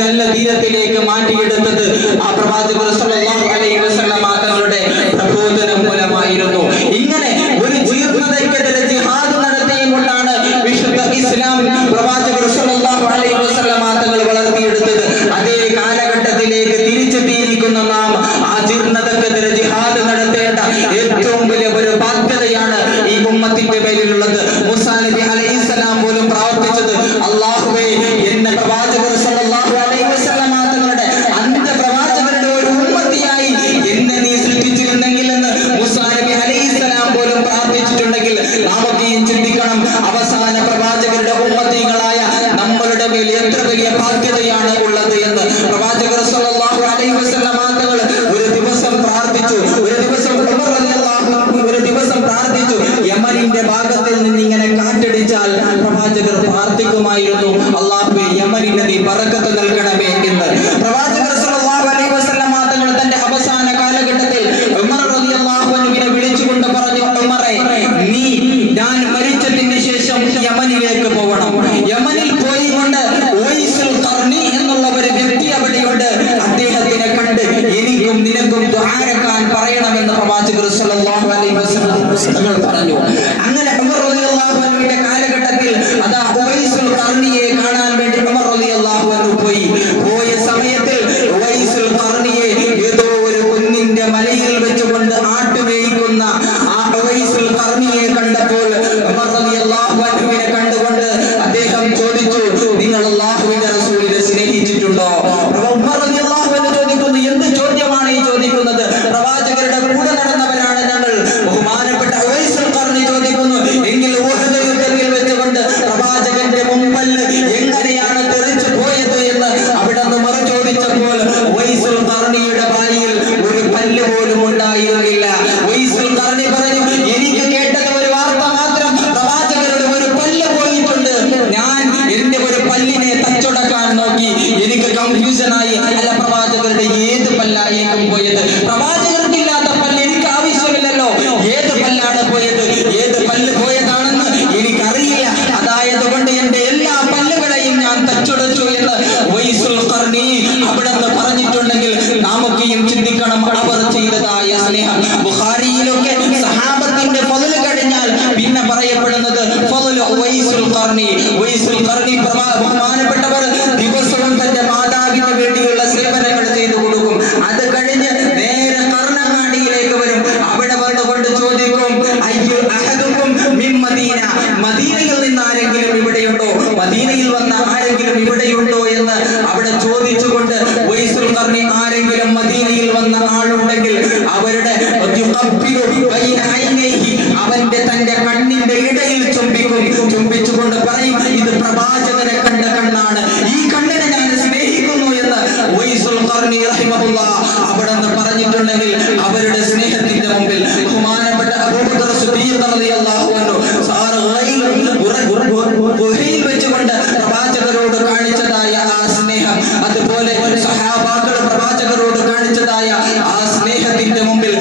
നല്ല തീരത്തിലേക്ക് മാറ്റിയെടുത്തത് ആ പ്രവാചകർ സല്ലല്ലാഹു അലൈഹി വസല്ലം തങ്ങളുടെ പ്രബോധനം മൂലമായിരുന്നു. ഇങ്ങനെ ഒരു ജീർണതയ്ക്കെതിരെ ജിഹാദ് നടത്തിയുകൊണ്ടാണ് വിശുദ്ധ ഇസ്ലാം പ്രവാചകർ സല്ലല്ലാഹു അലൈഹി വസല്ലം തങ്ങൾ വളർത്തിയെടുത്തത്. അതേ കാലഘട്ടത്തിലേക്ക് തിരിച്ചെത്തിയിരിക്കുന്ന നാം ആ ജീർണതയ്ക്കെതിരെ ജിഹാദ് നടത്തേണ്ട ഏറ്റവും വലിയ ഒരു ബാധ്യതയാണ് ഈ ഉമ്മത്തിന്റെ പേരിലുള്ളത്. മൂസാ നബി അലൈഹിസ്സലാം പോലും പ്രാർത്ഥിച്ചത്, അല്ലാഹുവേ, എന്നെ പ്രവാചകർ സല്ലല്ലാഹു അലൈഹി വസല്ലം തങ്ങളുടെ അന്ത്യപ്രവാചകരുടെ ഒരു ഉമ്മത്തിയായി എന്നെ നീ സൃഷ്ടിച്ചിരുന്നെങ്കിൽ എന്ന് മൂസാ നബി അലൈഹിസ്സലാം പോലും പ്രാർത്ഥിച്ചിട്ടുണ്ടെങ്കിൽ നമുക്ക് ഈ ചിന്തിക്കണം, അവസാന പ്രവാചകരുടെ ഉമ്മത്തികളായ നമ്മളുടെ മേൽ എത്ര വലിയ ബാധ്യതയാണ് ഉള്ളത് എന്ന്. പ്രവാചകർ സല്ലല്ലാഹു അലൈഹി വസല്ലം തങ്ങൾ ഒരു ദിവസം പ്രാർത്ഥിച്ചു. ഒരു ദിവസം പ്രാർത്ഥിച്ചു, യമനിന്റെ ഭാഗത്തിൽ നിന്ന് ഇങ്ങനെ കാറ്റടിച്ചാൽ പ്രവാചകർ പ്രാർത്ഥിക്കുമായിരുന്നു, അല്ലാഹുവേ, യമനിന് നീ ബറക്കത്ത് നൽകണമേ എന്ന്. പ്രവാചകർ സല്ലല്ലാഹു അലൈഹി വസല്ലം തങ്ങൾ തന്റെ അവസാന കാലഘട്ടത്തിൽ ഉമർ റളിയല്ലാഹു അൻഹുവിനെ വിളിച്ചുകൊണ്ട് പറഞ്ഞു, ഉമറേ, നീ ഞാൻ മരിച്ചതിന് ശേഷം യമനിലേക്ക് പോകണം. യമനിൽ പോയി കൊണ്ട് ഉവൈസുൽ ഖർനി എന്നുള്ള ഒരു വ്യക്തി അവിടെയുണ്ട്, അദ്ദേഹത്തിനെ കണ്ട് എനിക്കും നിനക്കും ദുആരക്കാൻ പറയണമെന്ന് പ്രവാചകർ സല്ലല്ലാഹു അലൈഹി വസല്ലം പറഞ്ഞു. അങ്ങനെ ഉമർ റളിയല്ലാഹു അൻഹു പറയപ്പെടുന്നത് ബഹുമാനപ്പെട്ടവർ ദിവസവും തന്റെ മാതാവിന് വേണ്ടിയുള്ള സേവനങ്ങൾ ചെയ്തു കൊടുക്കും. അത് കഴിഞ്ഞ് നേരെ കർണങ്ങാടിയിലേക്ക് വരും. അവിടെ വന്നുകൊണ്ട് ചോദിക്കും, അയ്യോ അഹദുക്കും മിൻ മദീന, മദീനയിൽ നിന്ന് ആരെങ്കിലും ഇവിടെയുണ്ടോ, മദീനയിൽ വന്ന ആരെങ്കിലും ഇവിടെയുണ്ടോ എന്ന് അവിടെ ചോദിച്ചുകൊണ്ട് വൈസുൽ ഖർനി ആരെങ്കിലും മദീനയിൽ വന്ന ആളുണ്ടെങ്കിൽ അവരുടെ അവന്റെ തന്റെ കണ്ണിന്റെ ഇടയിൽ ചുംബിച്ചുകൊണ്ട് പറയും, ഇത് പ്രവാചകനെ കണ്ട കണ്ണാണ്, ഈ കണ്ണിനെ ഞാൻ സ്നേഹിക്കുന്നു എന്ന് വൈസുൽ ഖർനി റഹിമഹുല്ലാഹ് അവിടെ നിന്ന് പറഞ്ഞിട്ടുണ്ടെങ്കിൽ അവരുടെ സ്നേഹത്തിന്റെ മുമ്പിൽ ബഹുമാനപ്പെട്ട അബൂബക്കർ സിദ്ദീഖ് റളിയല്ലാഹു അൻഹു ഗുഹയിൽ വെച്ചുകൊണ്ട് പ്രവാചകരോട് കാണിച്ചതായ ആ സ്നേഹം, അതുപോലെ സഹാബാക്കൾ പ്രവാചകരോട് കാണിച്ചതായ ആ സ്നേഹത്തിന്റെ മുമ്പിൽ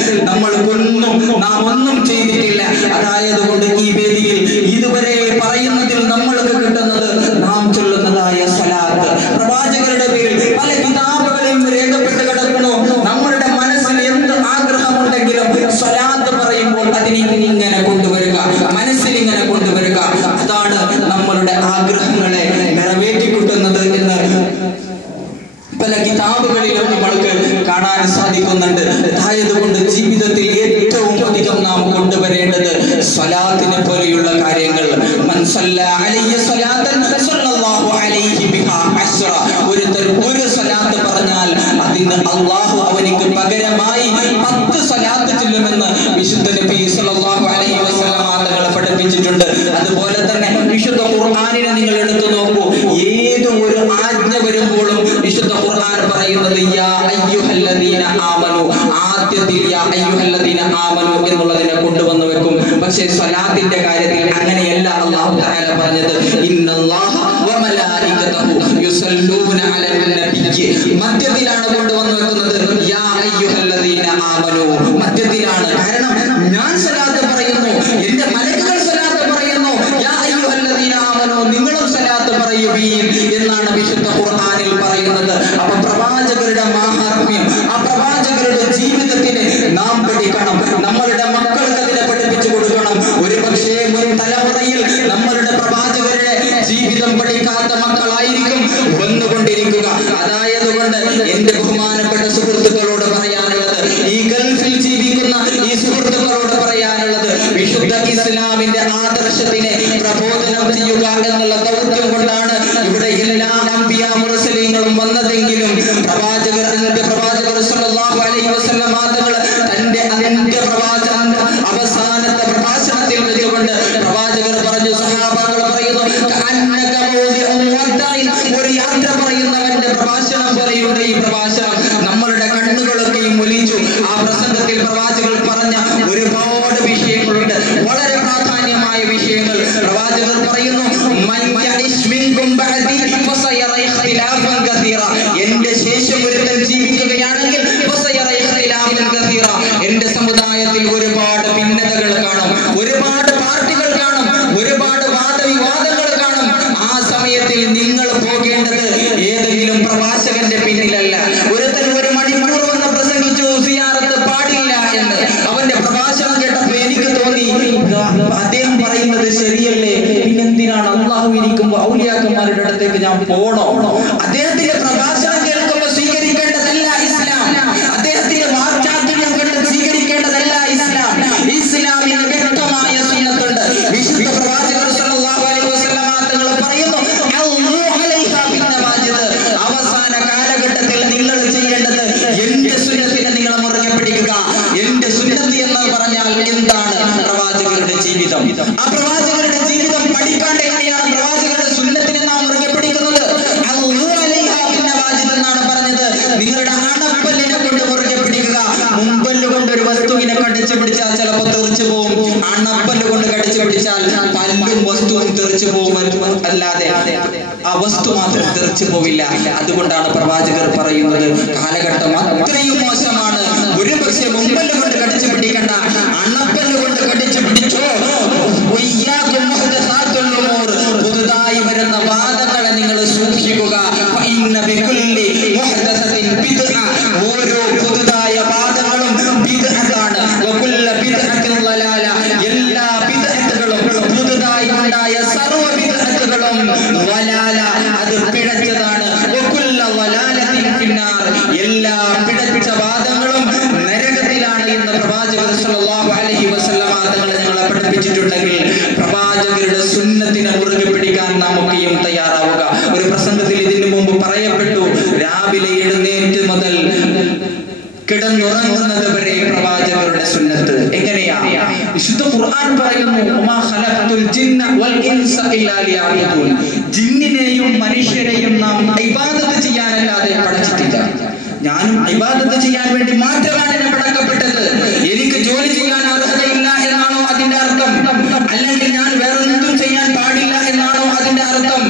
നാം ഒന്നും ചെയ്തിട്ടില്ല. അതായത് കൊണ്ട് ഈ വേദിയിൽ ഇതുവരെ പറയുന്നതിൽ നമ്മൾക്ക് കിട്ടുന്നത് നാം ചൊല്ലുന്നതായ സ്വലാത്ത്. പ്രവാചകരുടെ പേരിൽ പല കിതാബുകളിലും രേഖപ്പെട്ട് കിടക്കുന്നു. നമ്മളുടെ മനസ്സിൽ എന്ത് ആഗ്രഹമുണ്ടെങ്കിലും സ്വലാത്ത് പറയുമ്പോൾ അതിനിങ്ങനെ കൊണ്ടുവരിക, മനസ്സിൽ ഇങ്ങനെ കൊണ്ടുവരിക. അതാണ് നമ്മളുടെ ആഗ്രഹങ്ങളെ നിറവേറ്റിക്കിട്ടുന്നത് എന്ന് പല കിതാബുകളിലും നമ്മൾക്ക് കാണാൻ സാധിക്കുന്നുണ്ട്. അതായതുകൊണ്ട് ജീവിതത്തിൽ ഏറ്റവും അധികം നാം കൊണ്ടുവരേണ്ടത് സ്വലാത്തിനെ പോലെയുള്ള കാര്യങ്ങൾ. മൻ സല്ല അലൈഹി സ്വലാത്തൻ സല്ലല്ലാഹു അലൈഹി ബിഹാ അശ്റ, ഒരു സ്വലാത്ത് പറഞ്ഞാൽ അതിന് അല്ലാഹു അവനിക്ക് പകരമായി 10 സ്വലാത്ത് ചൊല്ലുമെന്ന് വിശുദ്ധ നബി സല്ലല്ലാഹു അലൈഹി വസല്ലം തങ്ങൾ പഠിപ്പിച്ചിട്ടുണ്ട്. അതുപോലെ തന്നെ വിശുദ്ധ ഖുർആനിനെ നിങ്ങൾ എടുത്തു നോക്കൂ. ഏത് ഒരു ആജ്ഞ വരുമ്പോഴും വിശുദ്ധ ഖുർആൻ പറയുന്നത് യാ അയ്യുഹല്ലദീന ആമനു, ആദ്യത്തിൽ യാ അയ്യുഹല്ലദീന ആമനു എന്നുള്ളതിനെ കൊണ്ടുവന്ന് വെക്കും. പക്ഷേ സ്വലാത്തിന്റെ കാര്യത്തിൽ അങ്ങനെയല്ല അല്ലാഹു തആല പറഞ്ഞത്. ഇന്നല്ലാഹ വമലായികതഹു യുസല്ലൂന അലൻ നബിയ്യി, മധ്യത്തിലാണ് കൊണ്ടുവന്ന് വെക്കുന്നത്. യാ അയ്യുഹല്ലദീന ആമനു മധ്യത്തിലാണ്. കാരണം ഞാൻ സ്വലാത്ത് പറയുന്നു, എന്റെ മലക്കുകൾ സ്വലാത്ത് പറയുന്നു, യാ അയ്യുഹല്ലദീന ആമനു നിങ്ങളും സ്വലാത്ത് പറയുവീൻ എന്നാണ് വിശുദ്ധ ഖുർആനിൽ പറയുന്നത്. അപ്പൊ പ്രവാചകരുടെ മാഹാത്മ്യം, ആ പ്രവാചകരുടെ ജീവിതത്തിന് നാം പഠിക്കണം. നമ്മളുടെ മക്കൾക്ക് അതിനെ പഠിപ്പിച്ചു കൊടുക്കണം. ഒരു പക്ഷേ മുൻ തലമുറയിൽ നമ്മളുടെ പ്രവാചകരുടെ ജീവിതം പഠിക്കാത്ത മക്കളായിരിക്കും വന്നുകൊണ്ടിരിക്കുക. അതായത് കൊണ്ട് എന്റെ ബഹുമാനപ്പെട്ട സുഹൃത്തുക്കളോട് പറയാനുള്ളത്, ഈ ഗൾഫിൽ ജീവിക്കുന്ന ഈ സുഹൃത്തുക്കളോട് പറയാനുള്ളത്, വിശുദ്ധ ഇസ്ലാമിന്റെ ആദർശത്തിനെ പ്രബോധനം ചെയ്യുക എന്നുള്ള ദൗത്യം കൊണ്ടാണ് ഇവിടെ എല്ലാ അംബിയാ മുർസലീങ്ങളും വന്നതെങ്കിലും പ്രവാചകർ സല്ലല്ലാഹു അലൈഹി വസല്ലം തങ്ങൾ തന്റെ അവസാനത്തെ പ്രഭാഷണത്തിൽ വെച്ചുകൊണ്ട് പ്രവാചകർ പറഞ്ഞു, സഹാബാക്കൾ പറയുന്നു, ഒരു യാത്ര പറയുന്നവന്റെ പ്രഭാഷണം പോലെയുണ്ട് ഈ പ്രഭാഷണം. നമ്മളുടെ കണ്ണുകളൊക്കെയും ഒലിച്ചു. ആ പ്രസംഗത്തിൽ പ്രവാചകർ പറഞ്ഞ ഒരുപാട് വിഷയങ്ങളുണ്ട്, വളരെ പ്രാധാന്യമായ വിഷയങ്ങൾ. പ്രവാചകർ പറയുന്നു, എന്റെ ശേഷം ഒരുത്തൻ ജീവിക്കുകയാണെങ്കിൽ എന്റെ സമുദായത്തിൽ ഒരുപാട് ഭിന്നതകൾ കാണും, ഒരുപാട് പാർട്ടികൾ കാണും, ഒരുപാട് വാദവിവാദങ്ങൾ കാണും. ആ സമയത്തിൽ നിങ്ങൾ പോകേണ്ടത് ഏതെങ്കിലും പ്രവാചകന്റെ പിന്നിലല്ല. ഒരുത്തൻ 1 മണിക്കൂർ വന്ന് പ്രസംഗിച്ചു സിയാറത്ത് പാടില്ല എന്ന് അവന്റെ പ്രഭാഷണം കേട്ടപ്പോൾ എനിക്ക് തോന്നി, അദ്ദേഹം പറയുന്നത് ശരിയല്ലേ, പിന്നെന്തിനാണ് അള്ളാഹു ഇരിക്കുമ്പോ ഔലിയാക്കന്മാരുടെ അടുത്തേക്ക് ഞാൻ പോണോ? അദ്ദേഹത്തിന്റെ പ്രഭാഷണം കേൾക്കുമ്പോൾ സ്വീകരിക്കേണ്ടതല്ല ഇസ്ലാം, അദ്ദേഹത്തിന്റെ വാക്ചാതുര്യം കണ്ട് സ്വീകരിക്കേണ്ടതല്ല ഇസ്ലാം. ഇസ്ലാമിന് വ്യക്തമായ സുന്നത്തുണ്ട്. വിശുദ്ധ പ്രവാചകർ സല്ലല്ലാഹു അലൈഹി വസല്ലം തങ്ങൾ പറയുന്നു, അവസാന കാലഘട്ടത്തിൽ നിങ്ങൾ ചെയ്യേണ്ടത് എന്റെ സുന്നത്തിനെ നിങ്ങൾ മുറുകെ പിടിക്കുക. എന്റെ സുന്നത്ത് എന്ന് പറഞ്ഞാൽ എന്താണ്? പ്രവാചകരുടെ ജീവിതം. ആ പ്രവാചകരുടെ ജീവിതം പഠിക്കാണ്ട് എങ്ങനെയാണ് പ്രവാചകരുടെ സുന്നത്തിനെ നാം മുറുകെ പിടിക്കുന്നത്? എന്നാണ് പറഞ്ഞത്. നിങ്ങളുടെ അണപ്പല്ലിനെ കൊണ്ട് മുറുകെ പിടിക്കുക. മുമ്പല്ല് കൊണ്ട് ഒരു വസ്തുവിനെ കടിച്ചു പിടിച്ചാൽ ചിലപ്പോൾ തെറിച്ചു പോകും. അണപ്പല്ല് കൊണ്ട് കടിച്ചു പിടിച്ചാൽ പല്ലും വസ്തുവും തെറിച്ചു പോകും, അല്ലാതെ ആ വസ്തു മാത്രം തെറിച്ചു പോവില്ല. അതുകൊണ്ടാണ് പ്രവാചകർ പറയുന്നത്, കാലഘട്ടം അത്രയും മോശമാണ്. ഒരു പക്ഷേ മുമ്പല്ല് കൊണ്ട് കടിച്ചു പിടിക്കണ്ട, അണപ്പല്ല് കൊണ്ട് കടിച്ചു പിടിച്ചോ. പുതുതായി വരുന്ന വാദങ്ങളെ നിങ്ങൾ സൂക്ഷിക്കുക. ഓരോ പുതുതായ വാദങ്ങളും ബിദ്അത്താണ്. എല്ലാ ബിദ്അത്തുകളും സുന്നത്തിനെ മുറുകെ പിടിക്കാൻ നമുക്കെയും തയ്യാറാവുക. ഒരു പ്രസംഗത്തിൽ ഇതിനു മുമ്പ് പറയപ്പെട്ടു, രാവിലെ എഴുന്നേറ്റ് മുതൽ കിടന്നുറങ്ങുന്നത് വരെ പ്രവാചകരുടെ സുന്നത്ത്. എങ്ങനെയാ? വിശുദ്ധ ഖുർആൻ പറയുന്നു, വമാ ഖലഖതുൽ ജിന്ന വൽ ഇൻസ ഇല്ലാ ലിയഅബുദൂൻ. ജിന്നിനെയും മനുഷ്യരെയും നാം ഇബാദത്ത് ചെയ്യാനല്ലാതെ പടച്ചിട്ടില്ല. ഞാനും ഇബാദത്ത് ചെയ്യാൻ വേണ്ടി മാത്രമാണ് എന്നെ പടക്കപ്പെട്ടത്. എനിക്ക് ജോലി ചെയ്യാൻ അർഹതയില്ല എന്നാണോ അതിന്റെ അർത്ഥം? അല്ലെങ്കിൽ ഞാൻ വേറൊന്നും ചെയ്യാൻ പാടില്ല എന്നാണോ അതിന്റെ അർത്ഥം?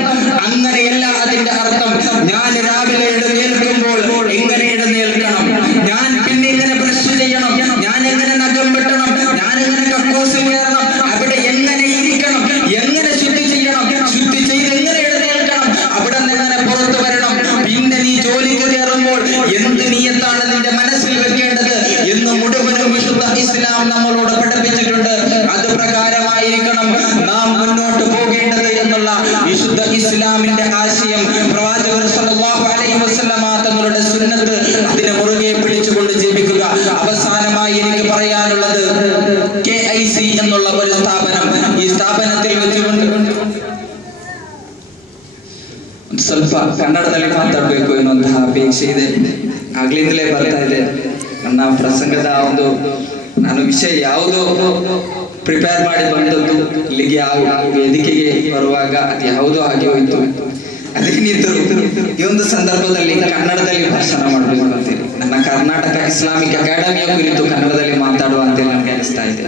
അങ്ങനെയല്ല അതിന്റെ അർത്ഥം. ഞാൻ രാവിലെ എഴുന്നേൽക്കുമ്പോൾ എങ്ങനെ എഴുന്നേൽക്കണം, ഞാൻ പിന്നെ എങ്ങനെ ബ്രഷ് ചെയ്യണം, ഞാൻ എങ്ങനെ നഖം വെട്ടണം, ഞാൻ എങ്ങനെ കക്കൂസിൽ കയറണം, അവിടെ എങ്ങനെ ഇരിക്കണം, എങ്ങനെ ശുദ്ധി ചെയ്യണം, ശുദ്ധി ചെയ്ത് എങ്ങനെ എഴുന്നേൽക്കണം, അവിടെ നിന്ന് പുറത്തു വരണം, പിന്നെ നീ ജോലിക്ക് കയറുമ്പോൾ എന്ത് നിയത്താണ് നിന്റെ മനസ്സിൽ വെക്കേണ്ടത് എന്ന് മുഴുവനും വിശുദ്ധ ഇസ്ലാം നമ്മളോട് പഠിപ്പിച്ചിട്ടുണ്ട്. അത് പ്രകാരമായിരിക്കണം നാം മുന്നോട്ട് പോകേണ്ടത് എന്നുള്ള വിശുദ്ധ ഇസ്ലാമിന്റെ ആശയം പ്രവാചകർ സല്ലല്ലാഹു അലൈഹി വസല്ലമ തങ്ങളുടെ സുന്നത്ത് അതിനെ മുറുകെ പിടിച്ചുകൊണ്ട് ജീവിക്കുക. അവസാനമായി എനിക്ക് പറയാനുള്ളത് KIC എന്നുള്ള ഒരു സ്ഥാപനം. ഈ സ്ഥാപനത്തിൽ വെച്ചുകൊണ്ട് ಸ್ವಲ್ಪ ಕನ್ನಡದಲ್ಲಿ ಮಾತಾಡಬೇಕು ಎನ್ನುವಂತಹ ಅಪೇಕ್ಷೆ ಇದೆ. ಆಗ್ಲಿಂದಲೇ ಬರ್ತಾ ಇದೆ ನನ್ನ ಪ್ರಸಂಗದ ಒಂದು ನಾನು ವಿಷಯ ಯಾವುದೋ ಪ್ರಿಪೇರ್ ಮಾಡಿ ಬಂದದ್ದು, ಇಲ್ಲಿಗೆ ಯಾವ ವೇದಿಕೆಗೆ ಬರುವಾಗ ಅದು ಯಾವುದೋ ಆಗಿ ಹೋಯ್ತು. ಅದೇನಿದ್ರು ಈ ಒಂದು ಸಂದರ್ಭದಲ್ಲಿ ಕನ್ನಡದಲ್ಲಿ ಭಾಷಣ ಮಾಡಬೇಕು ಅಂತೇಳಿ ನನ್ನ ಕರ್ನಾಟಕ ಇಸ್ಲಾಮಿಕ್ ಅಕಾಡೆಮಿಯ ಕುರಿತು ಕನ್ನಡದಲ್ಲಿ ಮಾತಾಡುವ ಅಂತೇಳಿ ನನಗೆ ಅನಿಸ್ತಾ ಇದೆ.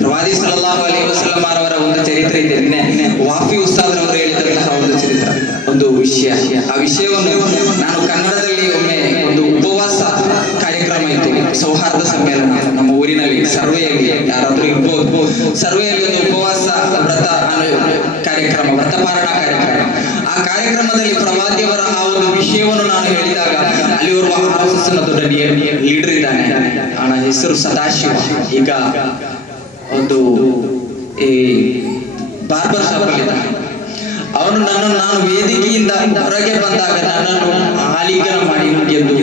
ಪ್ರವಾದಿ ಸಲ್ಲಲ್ಲಾಹು ಅಲೈಹಿ ವಸಲ್ಲಂ ಅವರ ಒಂದು ಚರಿತ್ರೆ ಇದೆ. ನಿನ್ನೆ ವಾಫಿ ಉಸ್ತಾದ್ರವರು ಹೇಳಿದಂತಹ ಒಂದು ಚರಿತ್ರೆ, ಒಂದು ವಿಷಯ. ಆ ವಿಷಯವನ್ನು ನಾನು ಕನ್ನಡದಲ್ಲಿ ಒಮ್ಮೆ ಒಂದು ಉಪವಾಸ ಕಾರ್ಯಕ್ರಮ ಇತ್ತು, ಸೌಹಾರ್ದ ಸಮ್ಮೇಳನ ನಮ್ಮ ಊರಿನಲ್ಲಿ ಸರ್ವೆಯಲ್ಲಿ, ಯಾರಾದ್ರೂ ಇರ್ಬೋದು, ಸರ್ವೆಯಲ್ಲಿ ಒಂದು ಉಪವಾಸ ವ್ರತ ಕಾರ್ಯಕ್ರಮ, ವ್ರತಪಾರಣ ಕಾರ್ಯಕ್ರಮ. ಆ ಕಾರ್ಯಕ್ರಮದಲ್ಲಿ ಪ್ರವಾದಿಯವರ ಆ ಒಂದು ವಿಷಯವನ್ನು ನಾನು ಹೇಳಿದಾಗ ಅಲ್ಲಿ ಓರ್ವ RSS ದೊಡ್ಡ ಲೀಡರ್ ಇದ್ದಾನೆ, ಅವನ ಹೆಸರು ಸದಾಶಿವ. ಈಗ ಒಂದು ಈ ಬಾರ್ಬರ್ ಶಾಪ್ ಅಲ್ಲಿ ಇದ್ದಾನೆ. ಅವನು ನಾನು ವೇದಿಕೆಯಿಂದ ಹೊರಗೆ ಬಂದಾಗ ನನ್ನನ್ನು ಆಲಿಂಗನ ಮಾಡಿ ಎಂದು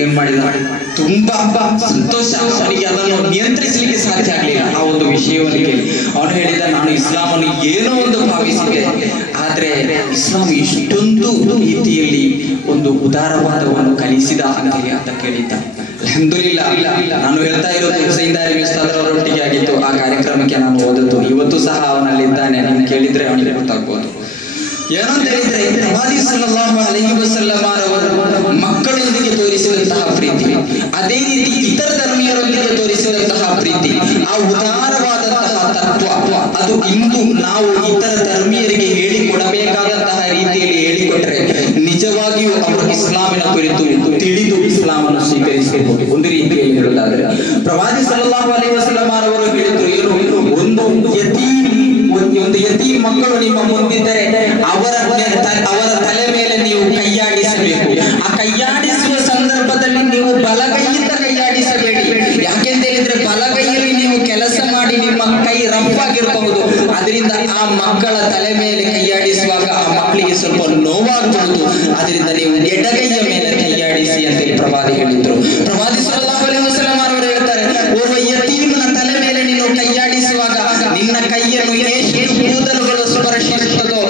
ಏನ್ ಮಾಡಿದ, ತುಂಬಾ ಸಂತೋಷ. ಅವನಿಗೆ ಅದನ್ನು ನಿಯಂತ್ರಿಸಲಿಕ್ಕೆ ಸಾಧ್ಯ ಆಗಲಿಲ್ಲ. ಆ ಒಂದು ವಿಷಯವನ್ನು ಕೇಳಿ ಅವನು ಹೇಳಿದ, ನಾನು ಇಸ್ಲಾಮನ್ನು ಏನೋ ಒಂದು ಭಾವಿಸಿದ್ದೆ, ಆದ್ರೆ ಇಸ್ಲಾಂ ಇಷ್ಟೊಂದು ರೀತಿಯಲ್ಲಿ ಒಂದು ಉದಾರವಾದವನ್ನು ಕಲಿಸಿದ ಅಂತ ಹೇಳಿ ಅಂತ ಕೇಳಿದ್ದ. ಅಲ್ಹಮ್ದುಲಿಲ್ಲಾ, ನಾನು ಹೇಳ್ತಾ ಇರೋದು ಹುಸೈನ್ ದಾರಿಮಿ ಉಸ್ತಾದ್ ಅವರೊಟ್ಟಿಗೆ ಆಗಿತ್ತು. ಆ ಕಾರ್ಯಕ್ರಮಕ್ಕೆ ನಾನು ಓದದ್ದು. ಇವತ್ತು ಸಹ ಅವನಲ್ಲಿದ್ದಾನೆ, ನೀವು ಕೇಳಿದ್ರೆ ಅವನಿಗೆ ಗೊತ್ತಾಗ್ಬೋದು. ಏನಂತ ಹೇಳಿದ್ರೆ, ಪ್ರವಾದಿ ಸಲ್ಲಲ್ಲಾಹು ಅಲೈಹಿ ವಸಲ್ಲಂ ಅವರು ಮಕ್ಕಳೊಂದಿಗೆ ತೋರಿಸಿದಂತಹ ಪ್ರೀತಿ, ಅದೇ ರೀತಿ ಇತರ ಧರ್ಮೀಯರೊಂದಿಗೆ ತೋರಿಸಿದಂತಹ ಪ್ರೀತಿ, ಆ ಉದಾರವಾದಂತಹ ತತ್ವ, ಅದು ಇಂದು ನಾವು ಇತರ ಧರ್ಮೀಯರಿಗೆ ಹೇಳಿಕೊಡಬೇಕಾದಂತಹ ರೀತಿಯಲ್ಲಿ ಹೇಳಿಕೊಟ್ರೆ ನಿಜವಾಗಿಯೂ ಅವರು ಇಸ್ಲಾಮಿನ ಕುರಿತು ತಿಳಿದು ಇಸ್ಲಾಮನ್ನು ಸ್ವೀಕರಿಸಬಹುದು. ಒಂದು ರೀತಿಯಲ್ಲಿ ಹೇಳುವುದಾದ್ರೆ ಪ್ರವಾದಿ ಸಲ್ಲಲ್ಲಾಹು ಅಲೈಹಿ ವಸಲ್ಲಂ ಅವರು ಹೇಳಿದ್ರು, ಏನು ಒಂದು ಯತೀಮ್ ಮಕ್ಕಳು ನಿಮ್ಮ ಮುಂದಿದ್ದರೆ ಅವರ ತಲೆ ಮೇಲೆ ನೀವು ಕೈಯಾಡಿಸಬೇಕು. ಆ ಕೈಯಾಡಿಸುವ ಸಂದರ್ಭದಲ್ಲಿ ನೀವು ಬಲಗೈಯಿಂದ ಕೈಯಾಡಿಸಬೇಡಿ. ಯಾಕೆಂತ ಹೇಳಿದ್ರೆ ಬಲಗೈಯಲ್ಲಿ ನೀವು ಕೆಲಸ ಮಾಡಿ ನಿಮ್ಮ ಕೈ ರಫ್ಫಾಗಿರಬಹುದು. ಅದರಿಂದ ಆ ಮಕ್ಕಳ ತಲೆ ಮೇಲೆ ಕೈಯಾಡಿಸುವಾಗ ಆ ಮಕ್ಕಳಿಗೆ ಸ್ವಲ್ಪ ನೋವಾಗಬಹುದು. ಅದರಿಂದ ನೀವು ಎಡಗೈಯ ಮೇಲೆ ಕೈಯಾಡಿಸಿ ಅಂತೇಳಿ ಪ್ರವಾದಿ ಹೇಳಿದ್ರು. ಪ್ರವಾದಿ ಸಲ್ಲಲ್ಲಾಹು ಅಲೈಹಿ ವಸಲ್ಲಂ ಅವರು ಹೇಳ್ತಾರೆ, ಓರ್ವ ಯತೀಮನ ತಲೆ ಮೇಲೆ ನೀನು ಕೈಯಾಡಿಸುವಾಗ ನಿನ್ನ ಕೈಯನ್ನು ಎಷ್ಟು ಕೂದಲುಗಳು ಸ್ಪರ್ಶಿಸುತ್ತದೋ